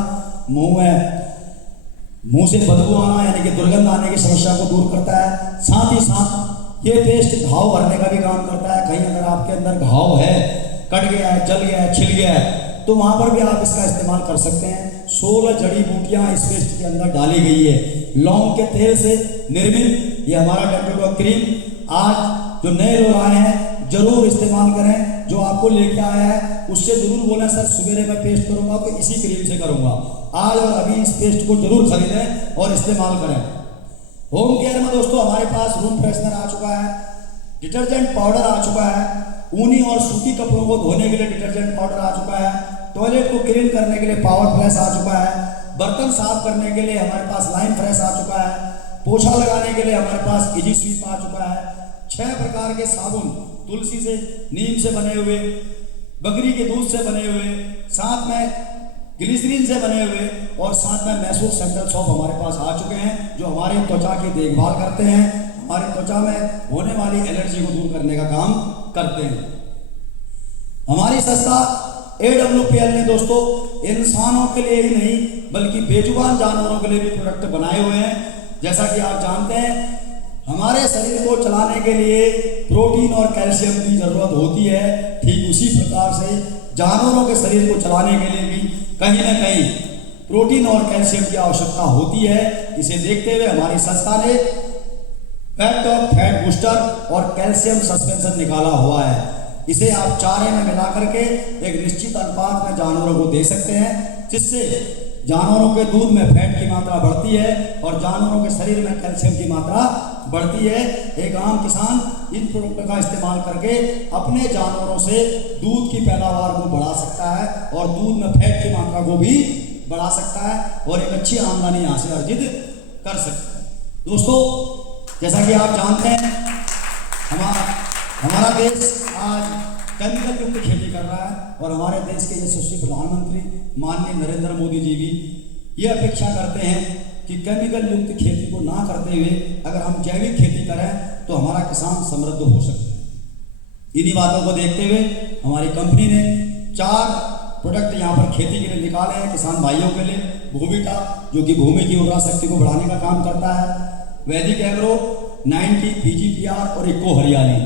मुंह से बदबू आना यानी कि दुर्गंध आने की समस्या को दूर करता है। साथ ही साथ ये पेस्ट घाव भरने का भी काम करता है। कहीं अगर आपके अंदर घाव है, कट गया है, जल गया है, छिल गया है, तो वहां पर भी आप इसका इस्तेमाल कर सकते हैं। 16 जड़ी बूटियां इस पेस्ट के अंदर डाली गई है। लौंग के तेल से निर्मित ये हमारा डेंटो डॉग क्रीम आज जो नए लोग आए हैं जरूर इस्तेमाल करें। जो आपको लेके आया है उससे जरूर बोलें सर सवेरे मैं पेस्ट करूंगा तो इसी क्रीम से करूंगा। आज और अभी इस पेस्ट को जरूर खरीदें और इस्तेमाल करें। होम केयर में दोस्तों हमारे पास रूम फ्रेशनर आ चुका है, डिटर्जेंट पाउडर आ चुका है, ऊनी और सूती कपड़ों को धोने के लिए डिटर्जेंट पाउडर आ चुका है, टॉयलेट को क्लीन करने के लिए पावर फ्रेश आ चुका है, बर्तन साफ करने के लिए हमारे पास लाइन फ्रेश आ चुका है, पोछा लगाने के लिए हमारे पास इजी स्वीप आ चुका है। 6 प्रकार के साबुन तुलसी से, नीम से बने हुए, बकरी के दूध से बने हुए, साथ में ग्लिसरीन से बने हुए और साथ में मैसूर सेंट्रल सॉप हमारे पास आ चुके हैं, जो हमारी त्वचा की देखभाल करते हैं, हमारी त्वचा में होने वाली एलर्जी को दूर करने का काम करते हैं। हमारी संस्था AWPL ने दोस्तों इंसानों के लिए ही नहीं बल्कि बेजुबान जानवरों के लिए भी प्रोडक्ट बनाए हुए हैं। जैसा कि आप जानते हैं हमारे शरीर को चलाने के लिए प्रोटीन और कैल्शियम की जरूरत होती है, ठीक उसी प्रकार से जानवरों के शरीर को चलाने के लिए भी कहीं ना कहीं प्रोटीन और कैल्शियम की आवश्यकता होती है। इसे देखते हुए हमारी संस्था ने फैट ऑफ फैट बूस्टर और कैल्शियम सस्पेंशन निकाला हुआ है। इसे आप चारे में मिला करके एक निश्चित अनुपात में जानवरों को दे सकते हैं, जिससे जानवरों के दूध में फैट की मात्रा बढ़ती है और जानवरों के शरीर में कैल्शियम की मात्रा बढ़ती है। एक आम किसान इन प्रोडक्ट का इस्तेमाल करके अपने जानवरों से दूध की पैदावार को बढ़ा सकता है और दूध में फैट की मात्रा को भी बढ़ा सकता है और एक अच्छी आमदनी यहाँ से अर्जित कर सकता है। दोस्तों, जैसा कि आप जानते हैं, हमारा देश आज केमिकल युक्त खेती कर रहा है और हमारे देश के यशस्वी प्रधानमंत्री माननीय नरेंद्र मोदी जी भी ये अपेक्षा करते हैं कि केमिकल युक्त खेती को ना करते हुए अगर हम जैविक खेती करें तो हमारा किसान समृद्ध हो सकता है। इन्हीं बातों को देखते हुए हमारी कंपनी ने 4 प्रोडक्ट यहाँ पर खेती के लिए निकाले हैं किसान भाइयों के लिए। भूविटा, जो कि भूमि की उर्वरा शक्ति को बढ़ाने का काम करता है, वैदिक एग्रो, 90, PGPR और इको हरियाली।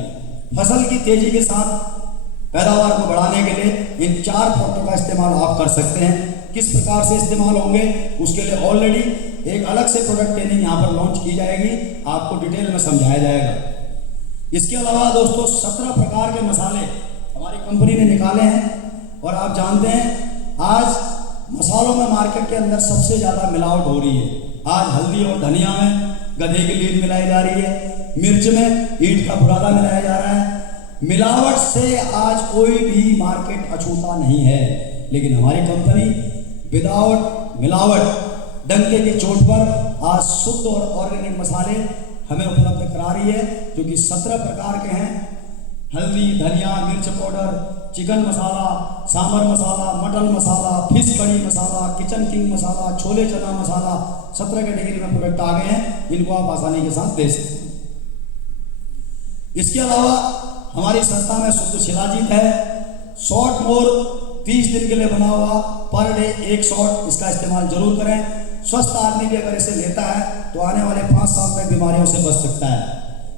फसल की तेजी के साथ पैदावार को बढ़ाने के लिए इन 4 प्रोडक्टों का इस्तेमाल आप कर सकते हैं। किस प्रकार से इस्तेमाल होंगे उसके लिए ऑलरेडी एक अलग से प्रोडक्ट ट्रेनिंग यहाँ पर लॉन्च की जाएगी, आपको डिटेल में समझाया जाएगा। इसके अलावा दोस्तों 17 प्रकार के मसाले हमारी कंपनी ने निकाले हैं और आप जानते हैं आज मसालों में मार्केट के अंदर सबसे ज़्यादा मिलावट हो रही है। आज हल्दी और धनिया में गधे की लीद मिलाई जा रही है, मिर्च में ईंट का बुरादा मिलाया जा रहा है। मिलावट से आज कोई भी मार्केट अछूता नहीं है, लेकिन हमारी कंपनी विदाउट मिलावट डंके की चोट पर आज शुद्ध और ऑर्गेनिक मसाले हमें उपलब्ध करा रही है, जो कि 17 प्रकार के हैं। हल्दी, धनिया, मिर्च पाउडर, चिकन मसाला, सांभर मसाला, मटन मसाला, फिश कड़ी मसाला, किचन किंग मसाला, छोले चना मसाला, 17 कैटेगरी में प्रोडक्ट आ गए हैं। इनको आप आसानी के साथ दे सकते हैं। इसके अलावा हमारी संस्था में शुद्ध शिलाजीत है। शॉर्ट मोर 30 दिन के लिए बना हुआ, पर डे 1 शॉट, इसका इस्तेमाल जरूर करें। स्वस्थ आदमी भी अगर इसे लेता है तो आने वाले 5 साल तक बीमारियों से बच सकता है।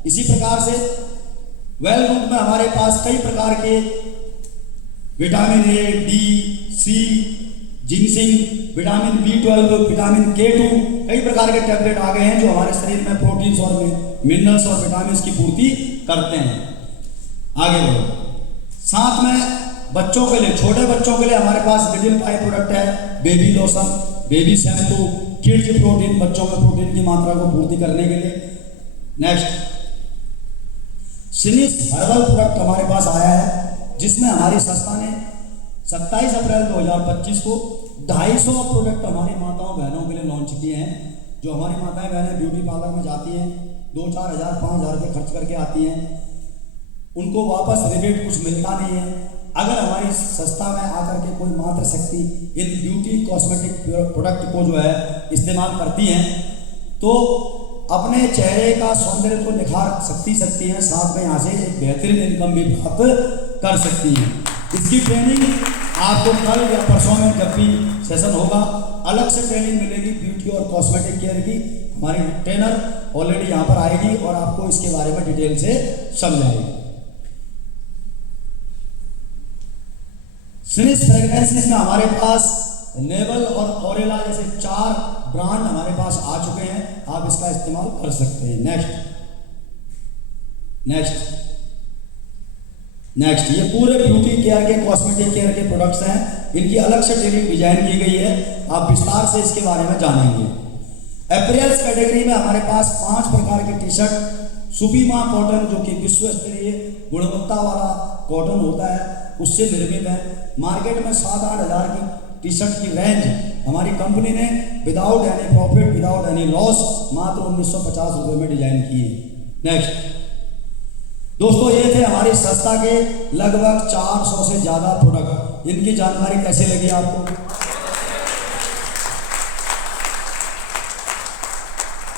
इसी प्रकार से वेल रूट में हमारे पास कई प्रकार के विटामिन A, D, C, जिंकसिंग, विटामिन B12, विटामिन K2, कई प्रकार के टैबलेट आ गए हैं जो हमारे शरीर में प्रोटीन्स और मिनरल्स और विटामिन की पूर्ति करते हैं। आगे बढ़ो। साथ में बच्चों के लिए, छोटे बच्चों के लिए हमारे पास लिटिल पाई प्रोडक्ट है, baby lotion, baby shampoo, kids protein, बच्चों में प्रोटीन की मात्रा को पूर्ति करने के लिए। नेक्स्ट, सिनिस हर्बल प्रोडक्ट हमारे पास आया है, जिसमें हमारी संस्था ने 27 अप्रैल 2025 को 250 प्रोडक्ट हमारी माताओं बहनों के लिए लॉन्च किए हैं। जो हमारी माताएं बहनें ब्यूटी पार्लर में जाती हैं, 2-4 हज़ार 5,000 रुपये खर्च करके आती हैं, उनको वापस रिबेट कुछ मिलता नहीं है। अगर हमारी संस्था में आकर के कोई मातृशक्ति इन ब्यूटी कॉस्मेटिक प्रोडक्ट को जो है इस्तेमाल करती हैं तो अपने चेहरे का सौंदर्य को निखार सकती हैं, साथ में यहाँ से एक बेहतरीन इनकम भी प्राप्त कर सकती हैं। इसकी ट्रेनिंग आपको कल या परसों में जब भी सेशन होगा अलग से ट्रेनिंग मिलेगी ब्यूटी और कॉस्मेटिक केयर की। हमारी ट्रेनर ऑलरेडी यहाँ पर आएगी और आपको इसके बारे में डिटेल से समझाएगी। सिनिस फ्रेग्रेंसेस में हमारे पास नेवल और ऑरेला जैसे 4 ब्रांड हमारे पास आ चुके हैं, आप इसका इस्तेमाल कर सकते हैं। नेक्स्ट ये पूरे ब्यूटी केयर के कॉस्मेटिक केयर के प्रोडक्ट्स हैं, इनकी अलग से ट्रेनिंग डिजाइन की गई है, आप विस्तार से इसके बारे में जानेंगे। अप्रैल्स कैटेगरी में हमारे पास 5 प्रकार के टी शर्ट, सुपीमा कॉटन, जो कि विश्व स्तरीय गुणवत्ता वाला कॉटन होता है, उससे निर्मित है। मार्केट में 7-8 हज़ार की टी शर्ट की रेंज हमारी कंपनी ने without any profit, without any loss मात्र 1950 रुपये में डिजाइन की है। नेक्स्ट दोस्तों, ये थे हमारी संस्था के लगभग 400 से ज्यादा प्रोडक्ट। इनकी जानकारी कैसे लगी आपको?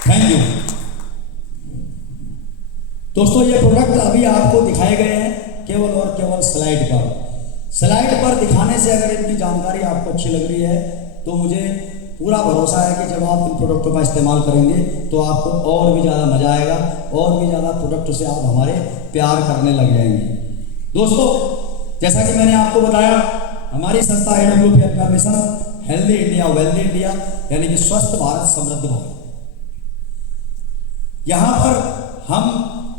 Thank you. दोस्तों, ये प्रोडक्ट अभी आपको दिखाए गए हैं केवल और केवल स्लाइड पर दिखाने से अगर इनकी जानकारी आपको अच्छी लग रही है तो मुझे पूरा भरोसा है कि जब आप इन प्रोडक्टों का इस्तेमाल करेंगे तो आपको और भी ज़्यादा मजा आएगा, और भी ज़्यादा प्रोडक्ट से आप हमारे प्यार करने लग जाएंगे। दोस्तों, जैसा कि मैंने आपको बताया, हमारी संस्था AWPM का mission healthy India wealthy India, यानी कि स्वस्थ भारत समृद्ध भारत। यहाँ पर हम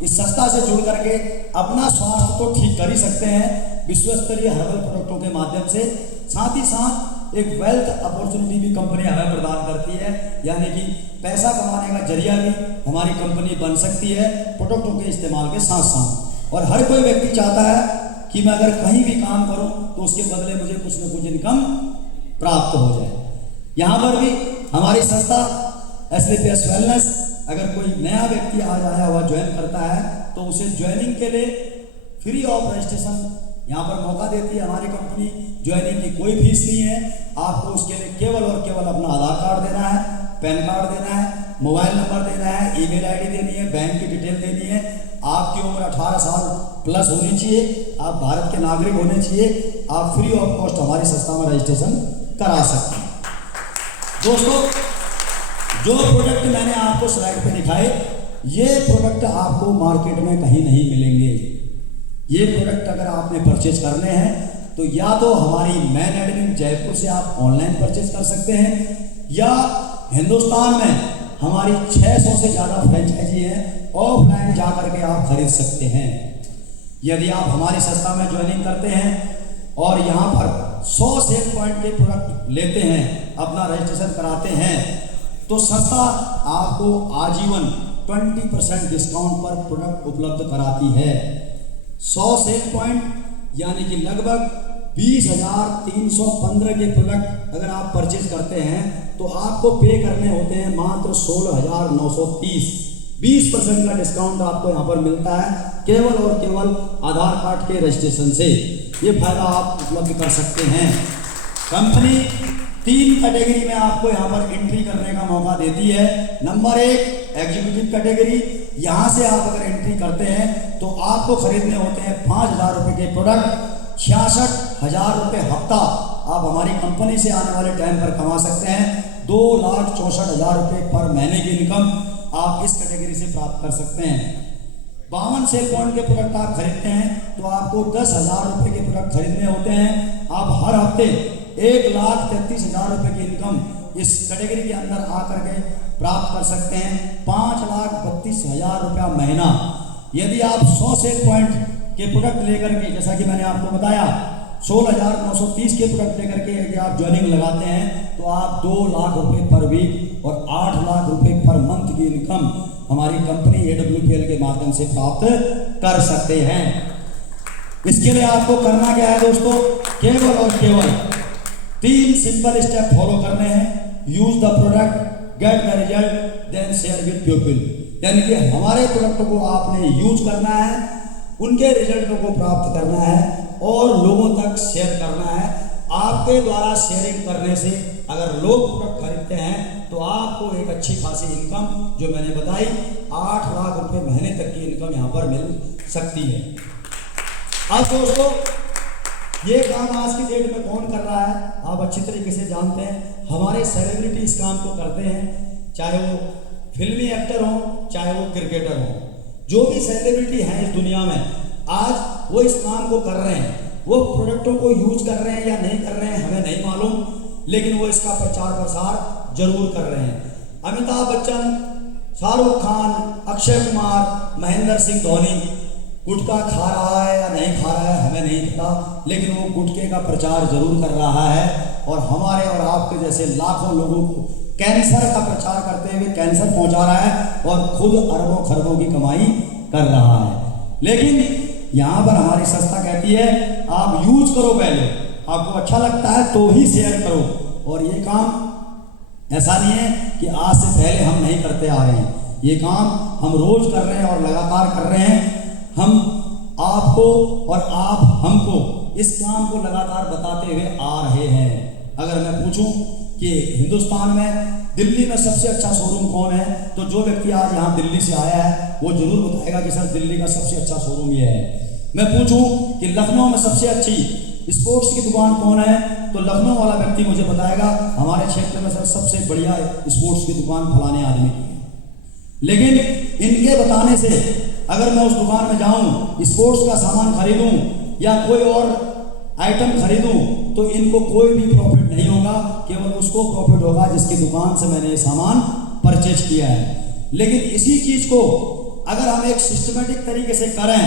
इस संस्था से जुड़ करके अपना स्वास्थ्य तो ठीक कर ही सकते हैं विश्व स्तरीय हर्बल प्रोडक्टों के माध्यम से। साथ ही साथ एक वेल्थ अपॉर्चुनिटी भी कंपनी हमें प्रदान करती है, यानी कि पैसा कमाने का जरिया भी हमारी कंपनी बन सकती है प्रोडक्टों के इस्तेमाल के साथ साथ। और हर कोई व्यक्ति चाहता है कि मैं अगर कहीं भी काम करूं तो उसके बदले मुझे कुछ न कुछ इनकम प्राप्त हो जाए। यहाँ पर भी हमारी संस्था एसलीपीएस वेलनेस, अगर कोई नया व्यक्ति आज आया हुआ ज्वाइन करता है तो उसे ज्वाइनिंग के लिए फ्री ऑफ रजिस्ट्रेशन यहाँ पर मौका देती है हमारी कंपनी। ज्वाइनिंग की कोई फीस नहीं है, आपको उसके लिए केवल और केवल अपना आधार कार्ड देना है, पैन कार्ड देना है, मोबाइल नंबर देना है, ईमेल आईडी देनी है, बैंक की डिटेल देनी है। आपकी उम्र 18 साल प्लस होनी चाहिए, आप भारत के नागरिक होने चाहिए। आप फ्री ऑफ कॉस्ट हमारी संस्था में रजिस्ट्रेशन करा सकते हैं। दोस्तों, जो प्रोडक्ट मैंने आपको स्लाइड पे दिखाए, ये प्रोडक्ट आपको मार्केट में कहीं नहीं मिलेंगे। ये प्रोडक्ट अगर आपने परचेज करने हैं तो या तो हमारी मेन एडमिन जयपुर से आप ऑनलाइन परचेज कर सकते हैं, या हिंदुस्तान में हमारी 600 से ज़्यादा फ्रेंचाइजी हैं, ऑफलाइन जा करके आप खरीद सकते हैं। यदि आप हमारी संस्था में ज्वाइनिंग करते हैं और यहाँ पर 100 सेल पॉइंट के प्रोडक्ट लेते हैं, अपना रजिस्ट्रेशन कराते हैं, तो संस्था आपको आजीवन 20% डिस्काउंट पर प्रोडक्ट उपलब्ध कराती है। 100 सेल पॉइंट यानी कि लगभग 20,315 के प्रोडक्ट अगर आप परचेज करते हैं तो आपको पे करने होते हैं मात्र 16,930। 20% का डिस्काउंट आपको यहाँ पर मिलता है केवल और केवल आधार कार्ड के रजिस्ट्रेशन से। ये फायदा आप उपलब्ध कर सकते हैं। कंपनी 3 कैटेगरी में आपको यहाँ पर एंट्री करने का मौका देती है। नंबर 1 एग्जीक्यूटिव कैटेगरी, यहाँ से आप अगर एंट्री करते हैं तो आपको खरीदने होते हैं 5,000 रुपये के प्रोडक्ट। 66,000 रुपये हफ्ता आप हमारी कंपनी से आने वाले टाइम पर कमा सकते हैं। 2,64,000 रुपये पर महीने की इनकम आप इस कैटेगरी से प्राप्त कर सकते हैं। 52 सेल पॉइंट के प्रोडक्ट आप खरीदते हैं तो आपको 10,000 रुपये के प्रोडक्ट खरीदने होते हैं। आप हर हफ्ते 1,33,000 रुपये की इनकम इस कैटेगरी के अंदर आकर के प्राप्त कर सकते हैं। 5,32,000 रुपया महीना। यदि आप 100 सेल पॉइंट के प्रोडक्ट लेकर के, जैसा कि मैंने आपको बताया, 16,930 के प्रोडक्ट लेकर के यदि आप ज्वाइनिंग लगाते हैं तो आप 2 लाख रुपए पर वीक और 8 लाख रुपए पर मंथ की इनकम हमारी कंपनी AWPL के माध्यम से प्राप्त कर सकते हैं। इसके लिए आपको करना क्या है दोस्तों, केवल और केवल 3 सिंपल स्टेप फॉलो करने हैं। Use the product, get the result, then share with people. यानी कि हमारे प्रोडक्ट को आपने यूज करना है, उनके रिजल्टों को प्राप्त करना है और लोगों तक शेयर करना है। आपके द्वारा शेयरिंग करने से अगर लोग प्रोडक्ट खरीदते हैं तो आपको एक अच्छी खासी इनकम, जो मैंने बताई, 8 लाख रुपए महीने तक की इनकम यहाँ पर मिल सकती है। अब दोस्तों, ये काम आज की डेट में कौन कर रहा है आप अच्छी तरीके से जानते हैं। हमारे सेलिब्रिटी इस काम को करते हैं, चाहे वो फिल्मी एक्टर हो, चाहे वो क्रिकेटर हो। जो भी सेलिब्रिटी हैं इस दुनिया में आज वो इस काम को कर रहे हैं। वो प्रोडक्टों को यूज कर रहे हैं या नहीं कर रहे हैं हमें नहीं मालूम, लेकिन वो इसका प्रचार प्रसार जरूर कर रहे हैं। अमिताभ बच्चन, शाहरुख खान, अक्षय कुमार, महेंद्र सिंह धोनी गुटखा खा रहा है या नहीं खा रहा है हमें नहीं पता, लेकिन वो गुटखे का प्रचार जरूर कर रहा है और हमारे और आपके जैसे लाखों लोगों को कैंसर का प्रचार करते हुए कैंसर पहुंचा रहा है और खुद अरबों खरबों की कमाई कर रहा है। लेकिन यहाँ पर हमारी संस्था कहती है आप यूज करो, पहले आपको अच्छा लगता है तो ही शेयर करो। और ये काम ऐसा नहीं है कि आज से पहले हम नहीं करते आ रहे हैं, ये काम हम रोज कर रहे हैं और लगातार कर रहे हैं। हम आपको और आप हमको इस काम को लगातार बताते हुए आ रहे हैं। अगर मैं पूछूं कि हिंदुस्तान में दिल्ली में सबसे अच्छा शोरूम कौन है, तो जो व्यक्ति आज यहाँ दिल्ली से आया है वो जरूर बताएगा कि सर दिल्ली का सबसे अच्छा शोरूम ये है। मैं पूछूं कि लखनऊ में सबसे अच्छी स्पोर्ट्स की दुकान कौन है, तो लखनऊ वाला व्यक्ति मुझे बताएगा हमारे क्षेत्र में सर सबसे बढ़िया स्पोर्ट्स की दुकान फलाने आदमी की है। लेकिन इनके बताने से अगर मैं उस दुकान में जाऊं, स्पोर्ट्स का सामान खरीदूं या कोई और आइटम खरीदूं, तो इनको कोई भी प्रॉफिट नहीं होगा, केवल उसको प्रॉफिट होगा जिसकी दुकान से मैंने ये सामान परचेज किया है। लेकिन इसी चीज को अगर हम एक सिस्टमेटिक तरीके से करें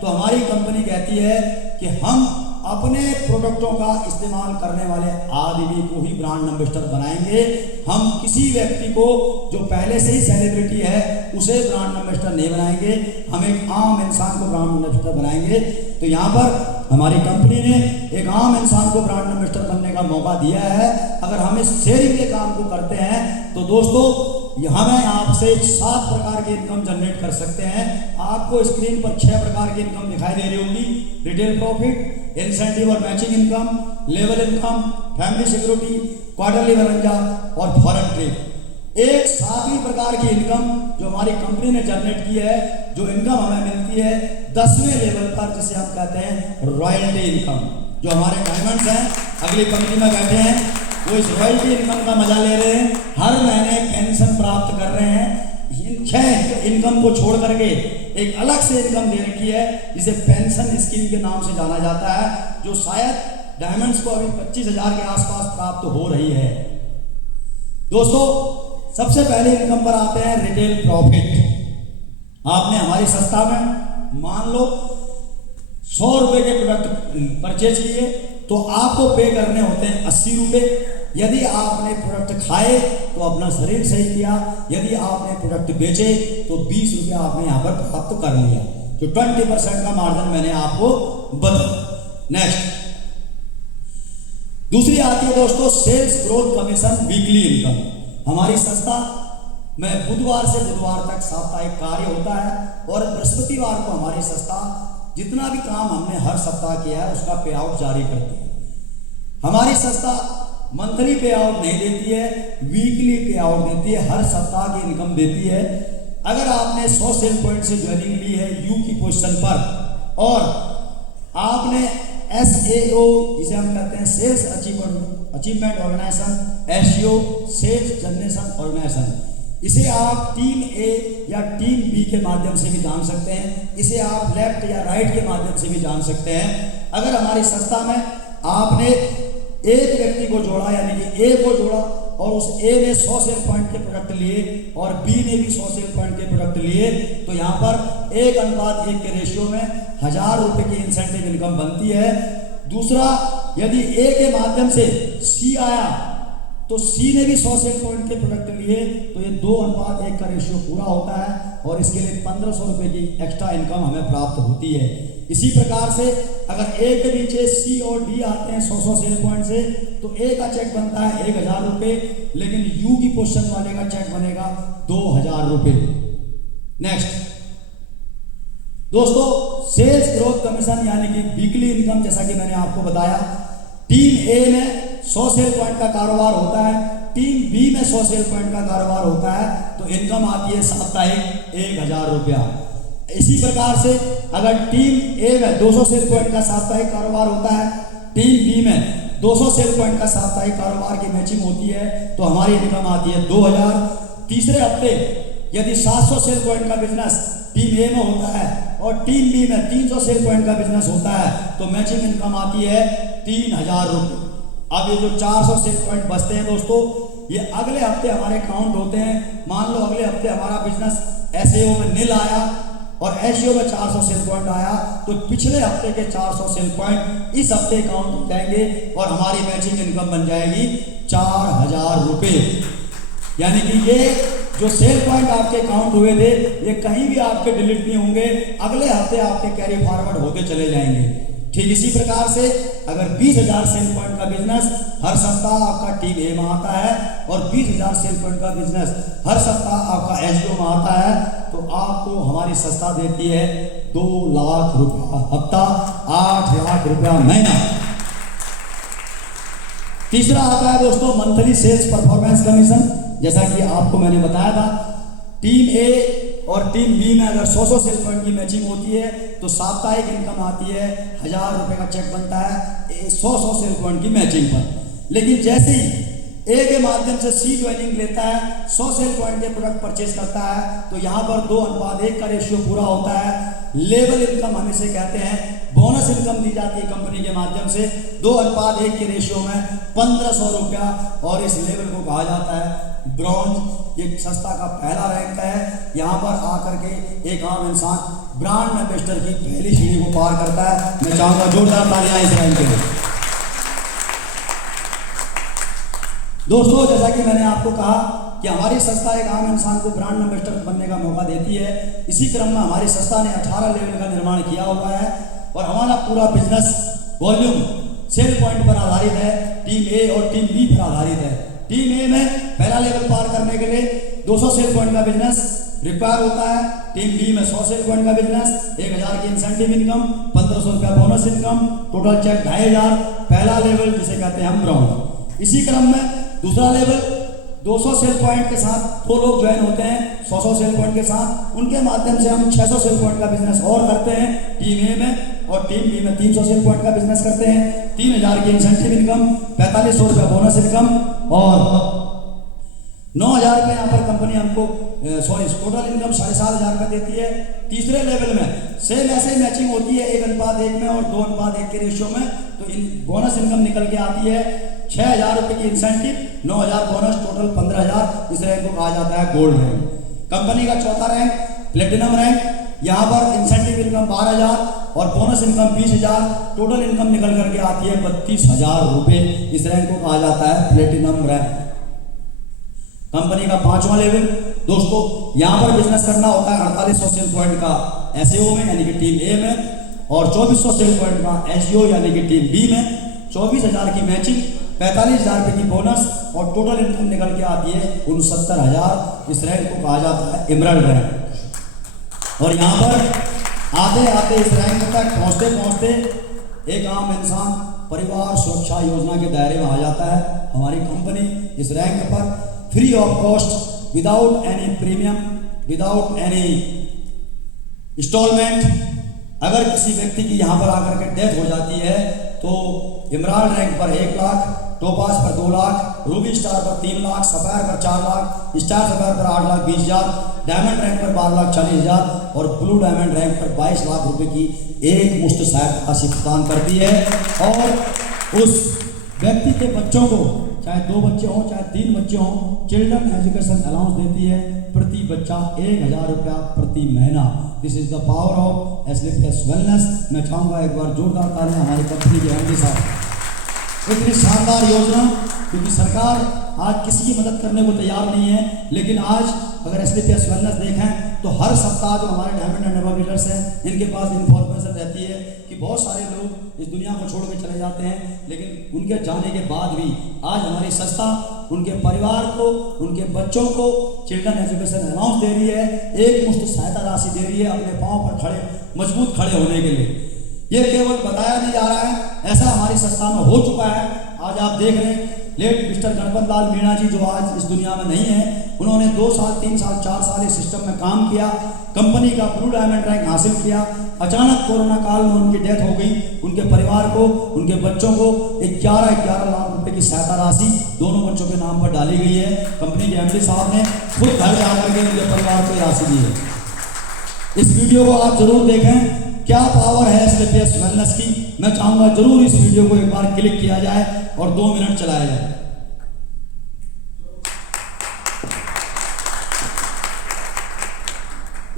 तो हमारी कंपनी कहती है कि हम अपने प्रोडक्टों का इस्तेमाल करने वाले आदमी को ही ब्रांड एम्बेसडर बनाएंगे। हम किसी व्यक्ति को जो पहले से ही सेलिब्रिटी है उसे ब्रांड एम्बेसडर नहीं बनाएंगे, हम एक आम इंसान को ब्रांड एम्बेसडर बनाएंगे। तो यहाँ पर हमारी कंपनी ने एक आम इंसान को ब्रांड एम्बेसडर बनने का मौका दिया है। अगर हम इस शेयरिंग के काम को करते हैं तो दोस्तों हमें आपसे 7 प्रकार की इनकम जनरेट कर सकते हैं। आपको स्क्रीन पर 6 प्रकार की इनकम दिखाई दे रही होगी। रिटेल प्रॉफिट, इंसेंटिव और matching income, level income, family security, quarterly वरंजा और फॉरेन ट्रिप। एक 7वीं प्रकार की इनकम जो हमारी कंपनी ने जनरेट की है, जो इनकम हमें मिलती है 10वें लेवल पर, जिसे हम कहते हैं रॉयल्टी इनकम। जो हमारे डायमंड्स हैं अगली कंपनी में बैठे हैं, वो इस रॉयल्टी इनकम का मजा ले रहे हैं, हर महीने पेंशन प्राप्त कर रहे हैं। इन 6 इनकम को छोड़ करके एक अलग से इनकम दे रखी है जिसे पेंशन स्कीम के नाम से जाना जाता है, जो शायद डायमंड्स को अभी 25,000 के आसपास प्राप्त हो रही है। दोस्तों सबसे पहले इनकम पर आते हैं रिटेल प्रॉफिट। आपने हमारी संस्था में मान लो 100 रुपए के प्रोडक्ट परचेज किए तो आपको पे करने होते हैं 80 रुपए। यदि आपने प्रोडक्ट खाए तो अपना शरीर सही किया, यदि आपने प्रोडक्ट बेचे तो 20 रुपये आपने यहाँ पर प्राप्त कर लिया। तो 20% का मार्जिन मैंने आपको बताया। नेक्स्ट दूसरी आती है दोस्तों sales growth commission weekly income. हमारी संस्था में बुधवार से बुधवार तक साप्ताहिक कार्य होता है और बृहस्पतिवार को हमारी संस्था जितना भी काम हमने हर सप्ताह किया है उसका पे आउट जारी करती है। हमारी संस्था मंथली पे आउट नहीं देती है, वीकली पे आउट देती है, हर सप्ताह की इनकम देती है। अगर आपने 100 सेल पॉइंट से ज्वाइनिंग ली है यू की पोजीशन पर और आपने SAO जिसे हम कहते हैं sales achievement organization, SEO sales generation organization, इसे आप टीम A या टीम B के माध्यम से भी जान सकते हैं, इसे आप लेफ्ट या राइट के माध्यम से भी जान सकते हैं। अगर हमारी संस्था में आपने एक व्यक्ति को जोड़ा यानी कि A को जोड़ा और उस A ने 100 सेल पॉइंट के प्रोडक्ट लिए और B ने भी 100 सेल पॉइंट के प्रोडक्ट लिए तो यहाँ पर 1:1 के रेशियो में 1000 रुपए की इंसेंटिव इनकम बनती है। दूसरा, यदि A के माध्यम से C आया तो C ने भी 100 सेल पॉइंट के प्रोडक्ट लिए तो ये 2:1 का रेशियो पूरा होता है और इसके लिए 1500 रुपए की एक्स्ट्रा इनकम हमें प्राप्त होती है। इसी प्रकार से अगर A के नीचे C और D आते हैं 100 सेल पॉइंट से तो A का चेक बनता है 1000 रुपये, लेकिन U की पोजीशन वाले का चेक बनेगा 2000 रुपये। नेक्स्ट दोस्तों सेल्स ग्रोथ कमीशन यानी कि वीकली इनकम, जैसा कि मैंने आपको बताया टीम A में 100 सेल पॉइंट का कारोबार होता है, टीम B में 100 सेल पॉइंट का कारोबार होता है तो इनकम आती है साप्ताहिक 1000 रुपया। इसी प्रकार से अगर टीम A में 200 सेल पॉइंट का साप्ताहिक कारोबार होता है, टीम B में 200 सेल पॉइंट का साप्ताहिक कारोबार की मैचिंग होती है तो हमारी इनकम आती है 2000। तीसरे हफ्ते यदि 700 सेल पॉइंट का बिजनेस टीम A में होता है और टीम B में 300 सेल पॉइंट का बिजनेस होता है तो मैचिंग इनकम आती है 3000 रुपये। अब ये जो 400 सेल पॉइंट बचते हैं दोस्तों, ये अगले हफ्ते हमारे काउंट होते हैं। मान लो अगले हफ्ते हमारा बिजनेस SAO में नील आया और SEO में 400 सेल पॉइंट आया तो पिछले हफ्ते के 400 सेल पॉइंट इस हफ्ते काउंट हो जाएंगे और हमारी मैचिंग इनकम बन जाएगी 4000 रुपये। यानी कि ये जो सेल पॉइंट आपके काउंट हुए थे ये कहीं भी आपके डिलीट नहीं होंगे, अगले हफ्ते आपके कैरी फॉरवर्ड होते चले जाएंगे। ठीक इसी प्रकार से अगर 20,000 सेल पॉइंट का बिजनेस हर सप्ताह आपका टीम A में आता है और 20,000 सेल पॉइंट का बिजनेस हर सप्ताह आपका SEO में आता है तो आपको हमारी संस्था देती है 2 लाख रुपया हफ्ता, 8 लाख रुपया महीना। तीसरा आता है दोस्तों मंथली सेल्स परफॉर्मेंस कमीशन। जैसा कि आपको मैंने बताया था टीम A और टीम B में अगर 100 सेल पॉइंट की मैचिंग होती है तो साप्ताहिक इनकम आती है 1000 रुपये का चेक बनता है 100 सेल पॉइंट की मैचिंग पर। लेकिन जैसे ही A के माध्यम से C ज्वाइनिंग लेता है 100 सेल पॉइंट के प्रोडक्ट परचेज करता है तो यहाँ पर 2:1 का रेशियो पूरा होता है, लेवल इनकम हम इसे कहते हैं। बोनस इनकम दी जाती है कंपनी के माध्यम से 2:1 के रेशियो में 1500 रुपया, और इस लेवल को कहा जाता है ब्रॉन्ज। ये संस्था का पहला रैंक है। यहाँ पर आकर के एक आम इंसान ब्रांड एम्बेसडर की पहली सीढ़ी को पार करता है। मैं चाहूंगा जोरदार तालियां इस रैंक के लिए। दोस्तों, जैसा कि मैंने आपको कहा कि हमारी संस्था एक आम इंसान को ब्रांड एम्बेसडर बनने का मौका देती है। इसी क्रम में हमारी संस्था ने 18 लेवल का निर्माण किया हुआ है, और हमारा पूरा बिजनेस वॉल्यूम सेल पॉइंट पर आधारित है। टीम ए और टीम बी पर आधारित है। टीम ए में पहला लेवल पार करने के लिए 200 सेल पॉइंट का बिजनेस रिक्वायर होता है। टीम बी में 100 सेल पॉइंट का बिजनेस, 1000 की इंसेंटिव इनकम, 1500 रुपया बोनस इनकम, टोटल चेक 2500। पहला लेवल जिसे कहते हैं हम ब्रॉन्ज। इसी क्रम में दूसरा लेवल 200 सेल पॉइंट के साथ 2 लोग ज्वाइन होते हैं 100 सेल पॉइंट के साथ। उनके माध्यम से हम 600 सेल पॉइंट का बिजनेस और करते हैं टीम ए में, और टीम बी में 300 सेल पॉइंट का बिजनेस करते हैं। 3000 की इंसेंटिव इनकम, 4500 रुपया बोनस इनकम, और 9000 रुपये यहाँ पर कंपनी हमको टोटल इनकम 7500 रुपये देती है। तीसरे लेवल में सेम ऐसे मैचिंग होती है 1:1 में और 2:1 के रेशियो में। तो इन बोनस इनकम निकल के आती है 6000 रुपये की इंसेंटिव, 9000 बोनस, टोटल 15000। इस रैंक को कहा जाता है गोल्ड रैंक। कंपनी का चौथा रैंक प्लेटिनम रैंक। यहाँ पर इंसेंटिव इनकम 12000 और बोनस इनकम 20000, टोटल इनकम निकल करके आती है 32000 रुपये। इस रैंक को कहा जाता है प्लेटिनम रैंक। कंपनी का 5वां लेवल, दोस्तों यहाँ पर बिजनेस करना होता है 4800 सेल पॉइंट का एसएओ में यानी कि टीम ए में, और 2400 सेल पॉइंट का एसईओ यानी कि टीम बी में। 24000 की मैचिंग, 45000 रुपये की बोनस, और टोटल इनकम निकल के आती है 69000। इस रैंक को कहा जाता है एमराल्ड रैंक। और यहाँ पर आते आते इस रैंक तक पहुँचते पहुँचते एक आम इंसान परिवार सुरक्षा योजना के दायरे में आ जाता है। हमारी कंपनी इस रैंक पर free of cost, without any premium, without any instalment, अगर किसी व्यक्ति की यहाँ पर आकर के डेथ हो जाती है तो इमराल्ड रैंक पर 1 लाख, टोपाज पर 2 लाख, रूबी स्टार पर 3 लाख, सफायर पर 4 लाख, स्टार सफायर पर 8,20,000, डायमंड रैंक पर 12,40,000 और ब्लू डायमंड रैंक पर 22 लाख रुपए की एक मुश्त सहायता राशि प्रदान करती है। और उस व्यक्ति के बच्चों को, चाहे 2 बच्चे हों चाहे 3 बच्चे हों, चिल्ड्रन एजुकेशन अलाउंस देती है प्रति बच्चा 1000 रुपया प्रति महीना। This is the power of SLPS wellness. मैं चाहूँगा एक बार जोरदार तालियां हमारी कंपनी के एमडी साहब। इतनी शानदार योजना, क्योंकि सरकार आज किसी की मदद करने को तैयार नहीं है, लेकिन आज अगर एसलीपीएस वेलनेस देखें तो हर सप्ताह जो हमारे डायमंड एंड अबव लीडर्स हैं इनके पास इन्फॉर्मेशन रहती है कि बहुत सारे लोग इस दुनिया को छोड़ के चले जाते हैं, लेकिन उनके जाने के बाद भी आज हमारी संस्था उनके परिवार को, उनके बच्चों को चिल्ड्रन एजुकेशन अलाउंस दे रही है, एक मुश्त सहायता राशि दे रही है अपने पाँव पर खड़े मजबूत खड़े होने के लिए। ये केवल बताया नहीं जा रहा है, ऐसा हमारी संस्था में हो चुका है। आज आप देख रहे हैं लेट मिस्टर गणपत लाल मीणा जी जो आज इस दुनिया में नहीं है, उन्होंने 2 साल 3 साल 4 साल इस सिस्टम में काम किया, कंपनी का ब्लू डायमंड रैंक हासिल किया। अचानक कोरोना काल में उनकी डेथ हो गई। उनके परिवार को, उनके बच्चों को 11 लाख रुपए की सहायता राशि दोनों बच्चों के नाम पर डाली गई है। कंपनी के एमडी साहब ने खुद घर जाकर के उनके परिवार को राशि दी है। इस वीडियो को आप जरूर देखें, क्या पावर है एसलीपीएस वेलनेस की। मैं चाहूंगा जरूर इस वीडियो को एक बार क्लिक किया जाए और 2 मिनट चलाया जाए।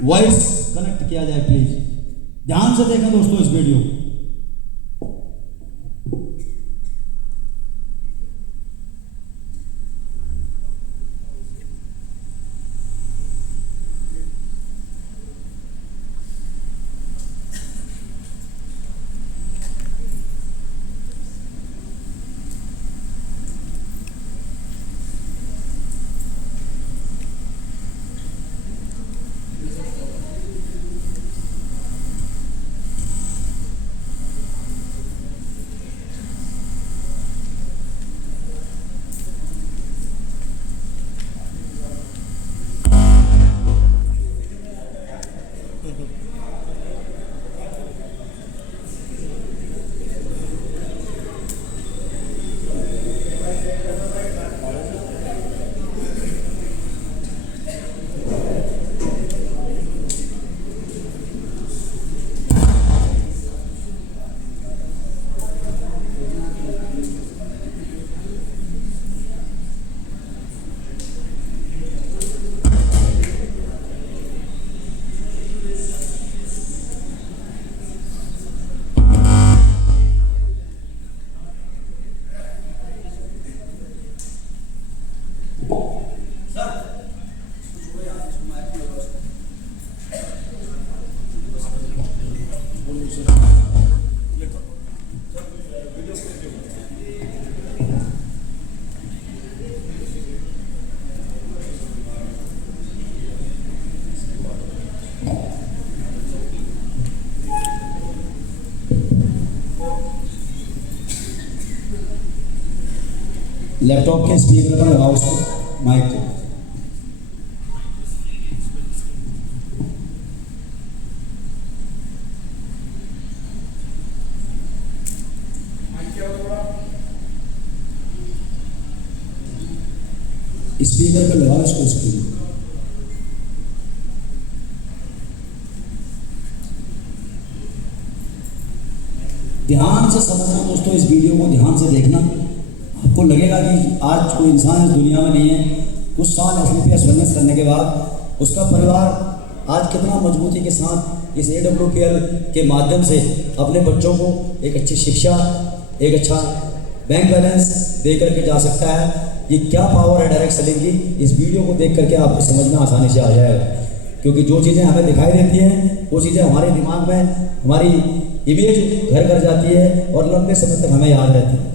वॉइस कनेक्ट किया जाए प्लीज, ध्यान से देखें दोस्तों इस वीडियो को। लैपटॉप के स्पीकर पर लगाओ उसको, माइक को। स्पीकर पे लगाओ इसको, स्पीकर। ध्यान से समझना दोस्तों, इस वीडियो को ध्यान से देखना। आपको लगेगा कि आज कोई इंसान इस दुनिया में नहीं है। कुछ साल एसलीपीएस वेलनेस करने के बाद उसका परिवार आज कितना मजबूती के साथ इस AWPL के माध्यम से अपने बच्चों को एक अच्छी शिक्षा, एक अच्छा बैंक बैलेंस दे करके जा सकता है। ये क्या पावर है डायरेक्ट सेलिंग की, इस वीडियो को देख करके आपको समझ में आसानी से आ जाएगा। क्योंकि जो चीज़ें हमें दिखाई देती हैं वो चीज़ें हमारे दिमाग में हमारी इमेज घर कर जाती है और लंबे समय तक हमें याद रहती है।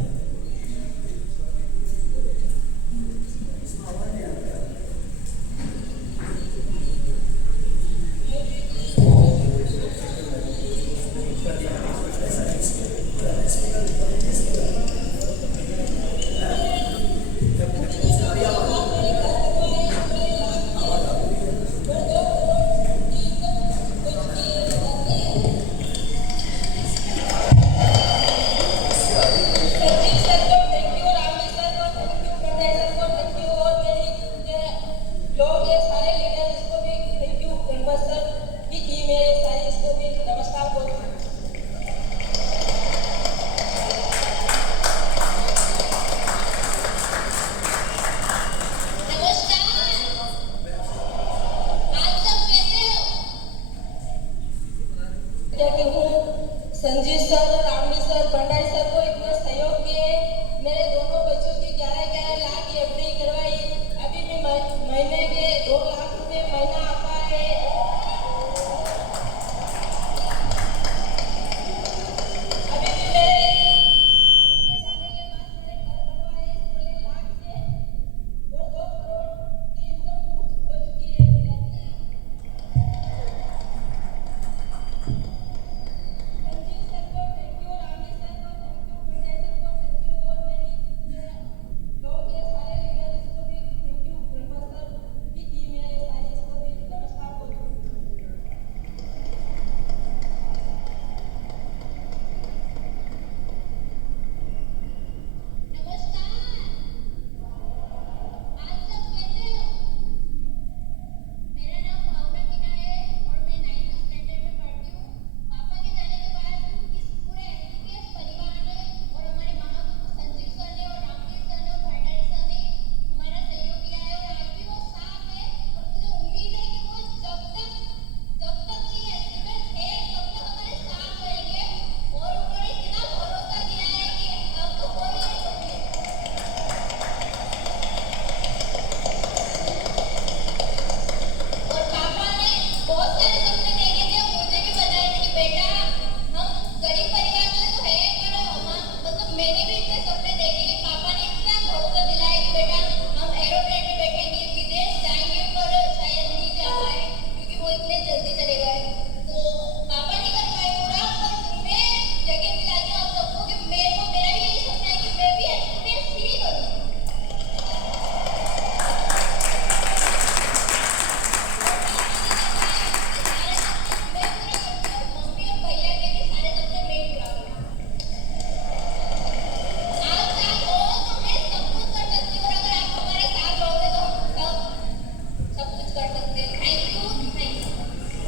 Sanjeev sir, Ramani sir, Bhandari sir को इतना सहयोग किए। मेरे दोनों बच्चों की 11-11 लाख की एफडी करवाई। अभी भी महीने के 2 लाख रुपए महीना आता है। अभी भी मेरे जाने के बाद मेरे घर बनवाए 16 लाख के और 2 करोड़ की इनकम हो चुकी है।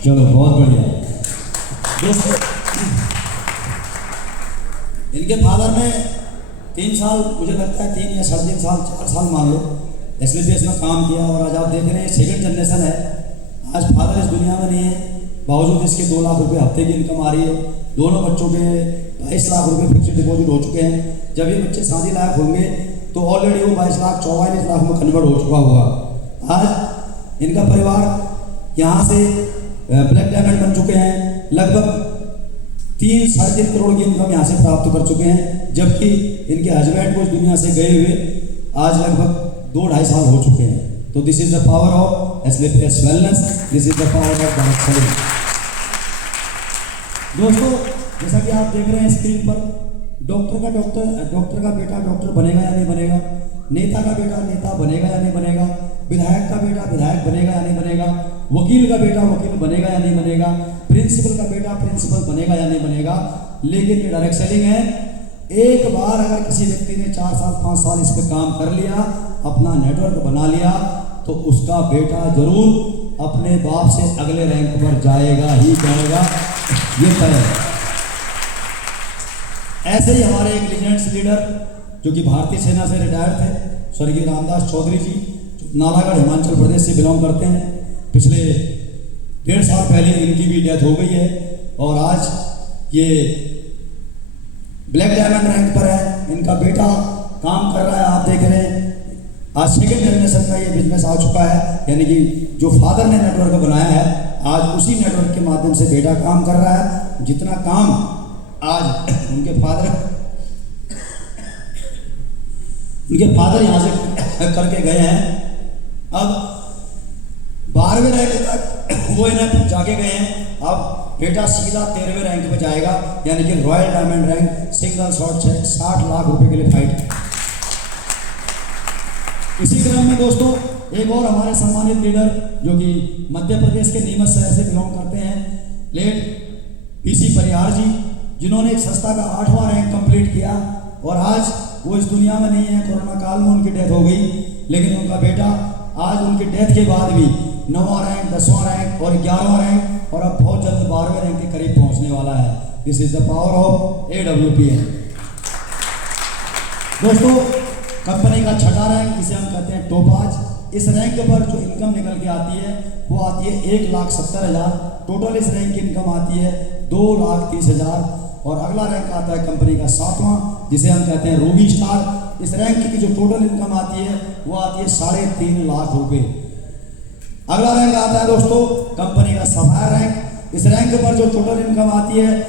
चलो बहुत बढ़िया दोस्तों। इनके फादर ने 3 साल, मुझे लगता है 3 या 3.5 साल, 4 साल मान लो एसलीपीएस में काम किया। और आज आप देख रहे हैं 2nd जनरेशन है। आज फादर इस दुनिया में नहीं है, बावजूद इसके 2 लाख रुपए हफ्ते की इनकम आ रही है। दोनों बच्चों के 22 लाख रुपए फिक्स्ड डिपॉजिट हो चुके हैं। जब ये बच्चे शादी लायक होंगे तो ऑलरेडी वो 22 लाख 44 लाख में कन्वर्ट हो चुका होगा। आज इनका परिवार यहाँ से ब्लैक डायमंड बन चुके हैं। लगभग 3-3.5 करोड़ की इनकम यहाँ से प्राप्त कर चुके हैं, जबकि इनके हस्बैंड को इस दुनिया से गए हुए आज लगभग 2-2.5 साल हो चुके हैं। तो this is the power of Asclepius wellness, this is the power of direct selling. दोस्तों, जैसा कि आप देख रहे हैं स्क्रीन पर, डॉक्टर का बेटा डॉक्टर बनेगा या नहीं बनेगा, नेता का बेटा नेता बनेगा या नहीं बनेगा, विधायक का बेटा विधायक बनेगा या नहीं बनेगा, वकील का बेटा वकील बनेगा या नहीं बनेगा, प्रिंसिपल का बेटा प्रिंसिपल बनेगा या नहीं बनेगा। लेकिन ये डायरेक्ट सेलिंग है। एक बार अगर किसी व्यक्ति ने 4 साल 5 साल इस पे काम कर लिया, अपना नेटवर्क बना लिया, तो उसका बेटा जरूर अपने बाप से अगले रैंक पर जाएगा ही जाएगा, ये तय है। ऐसे ही हमारे एक लीजेंड्स लीडर जो कि भारतीय सेना से रिटायर्ड थे, स्वर्गीय रामदास चौधरी जी, नालागढ़ हिमाचल प्रदेश से बिलोंग करते हैं। पिछले 1.5 साल पहले इनकी भी डेथ हो गई है और आज ये ब्लैक डायमंड रैंक पर है। इनका बेटा काम कर रहा है, आप देख रहे हैं। आज सेकेंड जनरेशन का ये बिजनेस आ चुका है, यानी कि जो फादर ने नेटवर्क बनाया है, आज उसी नेटवर्क के माध्यम से बेटा काम कर रहा है। जितना काम आज उनके फादर यहाँ से करके गए हैं, अब 12वें रैंक तक वो इन्हें जाके गए हैं। अब बेटा सीधा 13वें रैंक पे जाएगा, यानी कि royal diamond rank single shot से 60 लाख रुपए के लिए फाइट। इसी क्रम में दोस्तों, एक और हमारे सम्मानित लीडर जो कि मध्य प्रदेश के नीमच शहर से बिलोंग करते हैं, लेट पीसी परिहार जी, जिन्होंने एक संस्था का 8वां रैंक कंप्लीट किया और आज वो इस दुनिया में नहीं है। कोरोना काल में उनकी डेथ हो गई, लेकिन उनका बेटा आज उनकी डेथ के बाद भी 9वां रैंक, 10वां रैंक और 11वां रैंक और अब बहुत जल्द 12वें रैंक के करीब पहुंचने वाला है। This is the power of AWPN। दोस्तों, कंपनी का 6ठा रैंक, जिसे हम कहते हैं टोपाज, इस रैंक पर जो इनकम निकल के आती है वो आती है 1,70,000। टोटल इस रैंक की इनकम आती है 2,30,000। और अगला रैंक आता है कंपनी का 7वां, जिसे हम कहते हैं रूबी स्टार। इस रैंक की जो टोटल इनकम आती है वो आती है 3.5 लाख रुपए। अगला रैंक आता है दोस्तों कंपनी का सफायर रैंक। इस रैंक पर जो टोटल इनकम आती है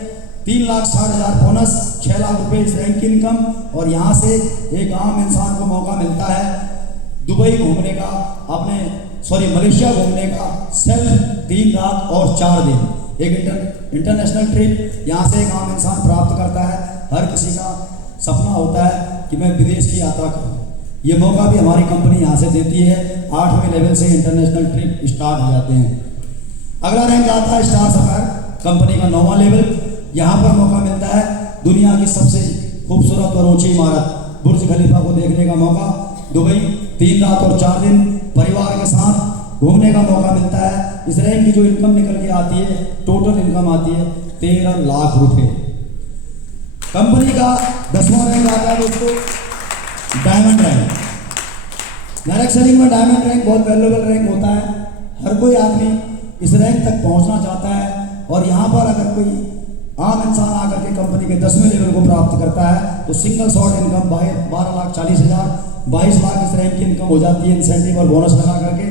3,60,000 बोनस, 6 लाख रुपए इस रैंक की इनकम। और यहाँ से एक आम इंसान को मौका मिलता है दुबई घूमने का, मलेशिया घूमने का, सिर्फ 3 रात और 4 दिन, एक इंटरनेशनल ट्रिप यहाँ से एक आम इंसान प्राप्त करता है। हर किसी का सपना होता है कि मैं विदेश की यात्रा करूँ, ये मौका भी हमारी कंपनी यहाँ से देती है। 8वें लेवल से इंटरनेशनल ट्रिप स्टार्ट हो जाते हैं। अगला रैंक आता है स्टार सफायर, कंपनी का 9वां लेवल। यहाँ पर मौका मिलता है दुनिया की सबसे खूबसूरत और ऊंची इमारत बुर्ज खलीफा को देखने का मौका। दुबई 3 रात और 4 दिन परिवार के साथ घूमने का मौका मिलता है। इस रैंक की जो इनकम निकल के आती है, टोटल इनकम आती है 13 लाख रुपए। कंपनी का 10वां रैंक आता है दोस्तों डायमंड रैंक। डायरेक्ट सेलिंग में डायमंड रैंक बहुत वैल्यूएबल रैंक होता है। हर कोई आदमी इस रैंक तक पहुंचना चाहता है और यहाँ पर अगर कोई आम इंसान आकर के कंपनी के 10वें लेवल को प्राप्त करता है तो सिंगल शॉट इनकम 12,40,000, 22 लाख इस रैंक की इनकम हो जाती है इंसेंटिव और बोनस लगा करके।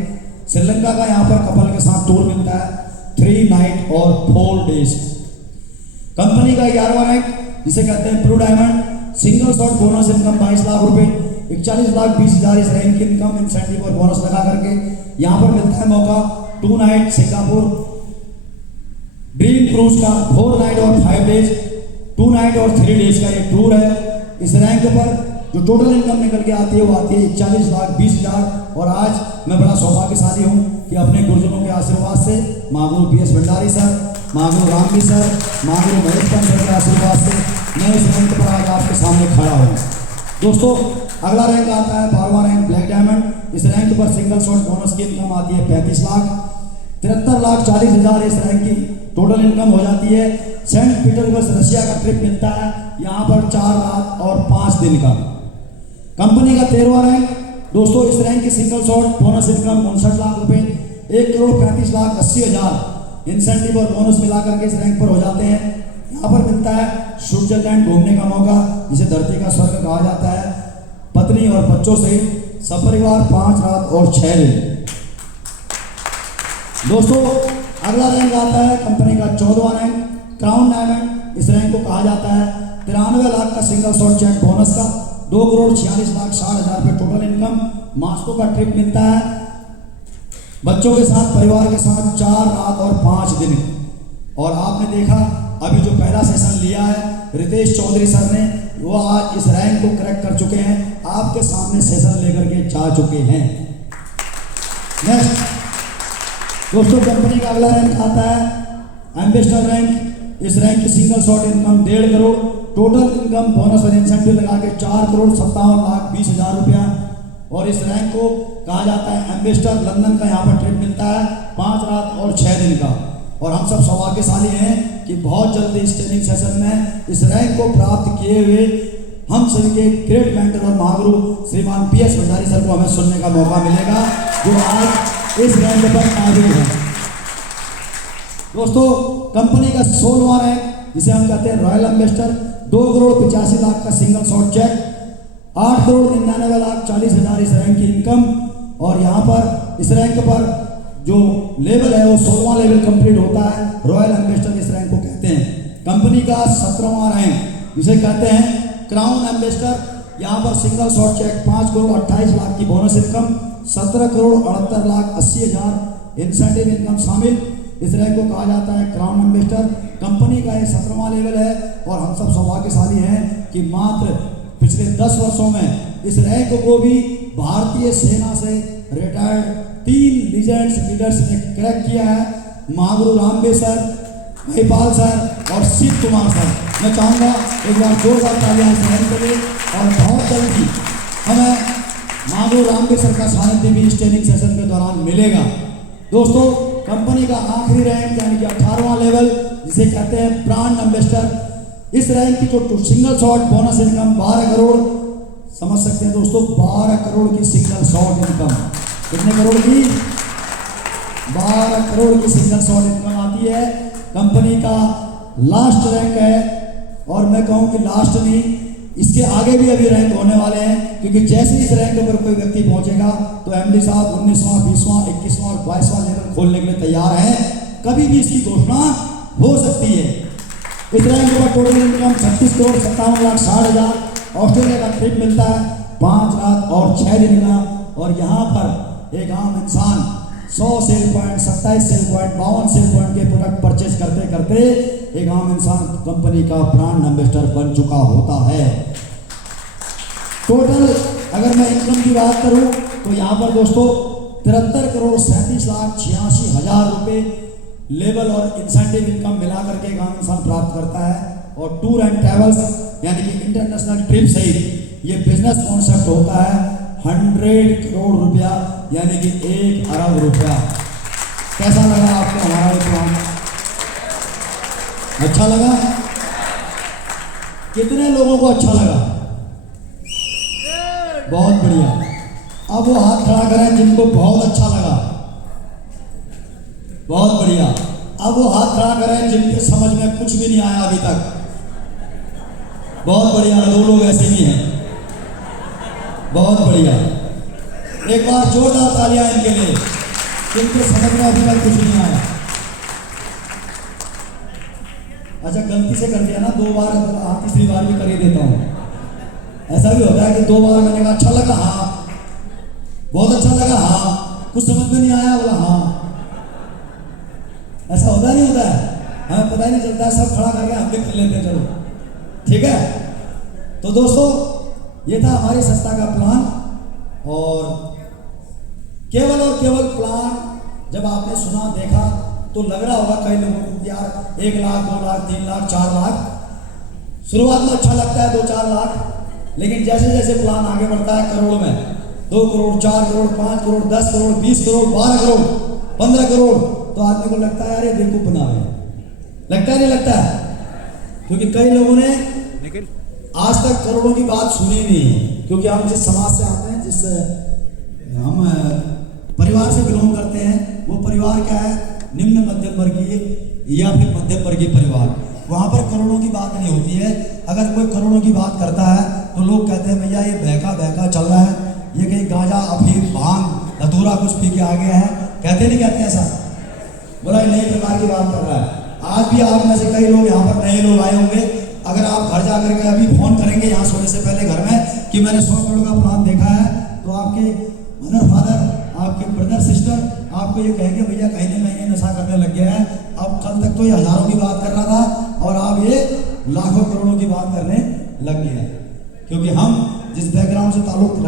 श्रीलंका का यहाँ पर कपल के साथ टूर मिलता है 3 नाइट और 4 डेज। कंपनी का 11वां रैंक, जिसे कहते हैं blue diamond, single shot bonus income 22 lakh रुपए, 41,20,000 इस रैंक की इनकम इंसेंटिव और बोनस लगा करके। यहाँ पर मिलता है मौका 2 नाइट सिंगापुर ड्रीम क्रूज का, 4 नाइट और 5 डेज, 2 नाइट और 3 डेज का ये टूर है। इस रैंक पर जो टोटल इनकम निकल के आती है वो आती है 41,20,000। और आज मैं बड़ा सौभाग्यशाली हूँ कि अपने गुरुजनों के आशीर्वाद से, माँ गुरु PS भंडारी सर, माँ गुरु रामजी सर, माँ गुरु महेश सर के आशीर्वाद से मैं इस रैंक पर आज आपके सामने खड़ा हूँ। दोस्तों, अगला रैंक आता है 12वां रैंक ब्लैक डायमंड। इस रैंक पर सिंगल शॉट बोनस की इनकम आती है 35 लाख, 73,40,000 इस रैंक की टोटल इनकम हो जाती है। सेंट पीटर्सबर्ग रशिया का ट्रिप मिलता है यहाँ पर 4 रात और 5 दिन का। कंपनी का 13वां रैंक दोस्तों, इस रैंक की single shot bonus income 59 lakh रुपए, 1,35,80,000 इंसेंटिव और बोनस मिलाकर के इस रैंक पर हो जाते हैं। यहाँ पर मिलता है स्विट्जरलैंड घूमने का मौका, जिसे धरती का स्वर्ग कहा जाता है, पत्नी और बच्चों सहित सपरिवार 5 रात और 6 दिन। दोस्तों, अगला रैंक आता है कंपनी का 14वां रैंक क्राउन डायमंड। इस रैंक को कहा जाता है 93 लाख का सिंगल शॉट चेक बोनस का, 2,46,60,60 रुपये टोटल इनकम, मास्को का ट्रिप मिलता है बच्चों के साथ, परिवार के साथ 4 रात और 5 दिन। और आपने देखा अभी जो पहला सेशन लिया है रितेश चौधरी सर ने, वो आज इस रैंक को क्रैक कर चुके हैं, आपके सामने सेशन लेकर के जा चुके हैं। नेक्स्ट दोस्तों, कंपनी का अगला रैंक आता है एम्बेसडर रैंक। इस रैंक की single shot income 1.5 crore, total income bonus और इंसेंटिव लगा के 4,57,20,000 रुपया। और इस रैंक को कहा जाता है एम्बेसडर। लंदन का यहाँ पर ट्रिप मिलता है 5 रात और 6 दिन का। और हम सब सौभाग्यशाली हैं कि बहुत जल्दी इस ट्रेनिंग सेशन में इस रैंक को प्राप्त किए हुए हम सभी के ग्रेट मेंटर और महागुरु श्रीमान PS भंडारी सर को हमें सुनने का मौका मिलेगा, जो आज इस रैंक पर मौजूद है। दोस्तों, कंपनी का 16वां रैंक जिसे हम कहते हैं रॉयल एम्बेसडर, 2,85,00,000 का सिंगल शॉट चेक, 8,99,40,000 इस रैंक की इनकम। और यहाँ पर इस रैंक पर जो लेवल है वो 16वां लेवल कंप्लीट होता है, रॉयल एम्बेसडर इस रैंक को कहते हैं। कंपनी का 17वां रैंक जिसे कहते हैं क्राउन एम्बेसडर, यहाँ पर सिंगल शॉट चेक 5,28,00,000 की बोनस इनकम, 17,68,80,000 इंसेंटिव इनकम शामिल। इस रैंक को कहा जाता है क्राउन एम्बेसडर। कंपनी का ये 17वां लेवल है और हम सब सौभाग्यशाली हैं कि मात्र पिछले 10 वर्षों में इस रैंक को भी भारतीय सेना से रिटायर्ड 3 लीजेंड्स लीडर्स ने क्रैक किया है, महागुरु रामदेव सर, महिपाल सर और शिव कुमार सर। मैं चाहूँगा एक बार जोरदार तालियां इस रैंक के लिए। और बहुत जल्दी हमें महागुरु रामदेव सर का सानिध्य भी इस ट्रेनिंग सेशन के दौरान मिलेगा। दोस्तों, कंपनी का आखिरी रैंक यानी कि 18वां लेवल जिसे कहते हैं ब्रांड एम्बेसडर, इस रैंक की जो single shot bonus income 12 crore, समझ सकते हैं दोस्तों, 12 करोड़ की सिंगल शॉट इनकम। कितने करोड़ की? 12 करोड़ की सिंगल शॉट इनकम आती है। कंपनी का लास्ट रैंक है और मैं कहूँ कि लास्ट नहीं, इसके आगे भी अभी रैंक होने वाले हैं, क्योंकि जैसे इस रैंक पर कोई व्यक्ति पहुंचेगा तो MD साहब 19वां, 20वां, 21वां और 22वां लेवल खोलने के लिए तैयार हैं। कभी भी इसकी घोषणा हो सकती है। इस रैंक पर टोटल इनकम 36,57,60,000, ऑस्ट्रेलिया का ट्रिप मिलता है 5 रात और 6 दिन का। और यहाँ पर एक आम इंसान 100 cell point, 27 cell point, 52 cell point के प्रोडक्ट परचेज करते करते एक आम इंसान कंपनी का ब्रांड एम्बेसडर बन चुका होता है। टोटल अगर मैं इनकम की बात करूं तो यहाँ पर दोस्तों 73,37,86,000 रुपये लेवल और इंसेंटिव इनकम मिला करके एक आम इंसान प्राप्त करता है। और टूर एंड ट्रैवल्स यानी कि इंटरनेशनल ट्रिप सहित ये बिजनेस कॉन्सेप्ट होता है 100 करोड़ रुपया यानी कि 1 अरब रुपया। कैसा लगा आपको हमारा ये प्लान? अच्छा लगा? कितने लोगों को अच्छा लगा? बहुत बढ़िया। अब वो हाथ खड़ा करें जिनको बहुत अच्छा लगा। बहुत बढ़िया। अब वो हाथ खड़ा करें जिनके समझ में कुछ भी नहीं आया अभी तक। बहुत बढ़िया, 2 लोग ऐसे भी हैं। बहुत बढ़िया। एक बार जोरदार तालियां इनके लिए जिनके समझ में अभी तक कुछ नहीं आया। अच्छा, गलती से कर दिया ना 2 बार, तीसरी बार भी कर ही देता हूँ। ऐसा भी होता है कि 2 बार मैंने कहा अच्छा लगा, हाँ, बहुत अच्छा लगा, हाँ, कुछ समझ में नहीं आया, बोला हाँ। ऐसा होता नहीं होता है? हमें पता ही नहीं चलता है, सब खड़ा करके हम भी कर लेते हैं। चलो ठीक है। तो दोस्तों, ये था हमारी संस्था का प्लान। और केवल प्लान जब आपने सुना, देखा तो लग रहा होगा कई लोगों को यार 1 लाख, 2 लाख, 3 लाख, 4 लाख शुरुआत में अच्छा लगता है, 2-4 लाख, लेकिन जैसे जैसे प्लान आगे बढ़ता है करोड़ में, 2 करोड़, 4 करोड़, 5 करोड़, 10 करोड़, 20 करोड़, 12 करोड़, 15 करोड़, तो आदमी को लगता है यार ये बेवकूफ बना रहे हैं। लगता है नहीं लगता है? क्योंकि कई लोगों ने आज तक करोड़ों की बात सुनी नहीं है, क्योंकि हम जिस समाज से आते हैं, जिस हम परिवार से बिलोंग करते हैं, वो परिवार क्या है, निम्न मध्यम वर्गीय या फिर मध्यम वर्गीय परिवार। वहाँ पर करोड़ों की बात नहीं होती है। अगर कोई करोड़ों की बात करता है तो लोग कहते हैं भैया ये बहका चल रहा है, ये कहीं गांजा, अफीम, भांग, धतूरा कुछ पी के आ गया है। कहते नहीं कहते ऐसा? बोला नई प्रकार की बात कर रहा है। आज भी आप में से कई लोग यहाँ पर नए लोग आए होंगे। अगर आप घर जा करके अभी फोन करेंगे यहाँ सोने से पहले घर में कि मैंने 100 करोड़ का प्लान देखा है, तो आपके मदर फादर, आपके ब्रदर सिस्टर आपको ये कहेंगे भैया कहीं ना कहीं नशा करने लग गया है। अब कल तक तो ये हजारों की बात कर रहा था और आप ये लाखों करोड़ों की बात करने लग गए हैं। क्योंकि हम जिस बैकग्राउंड से ताल्लुक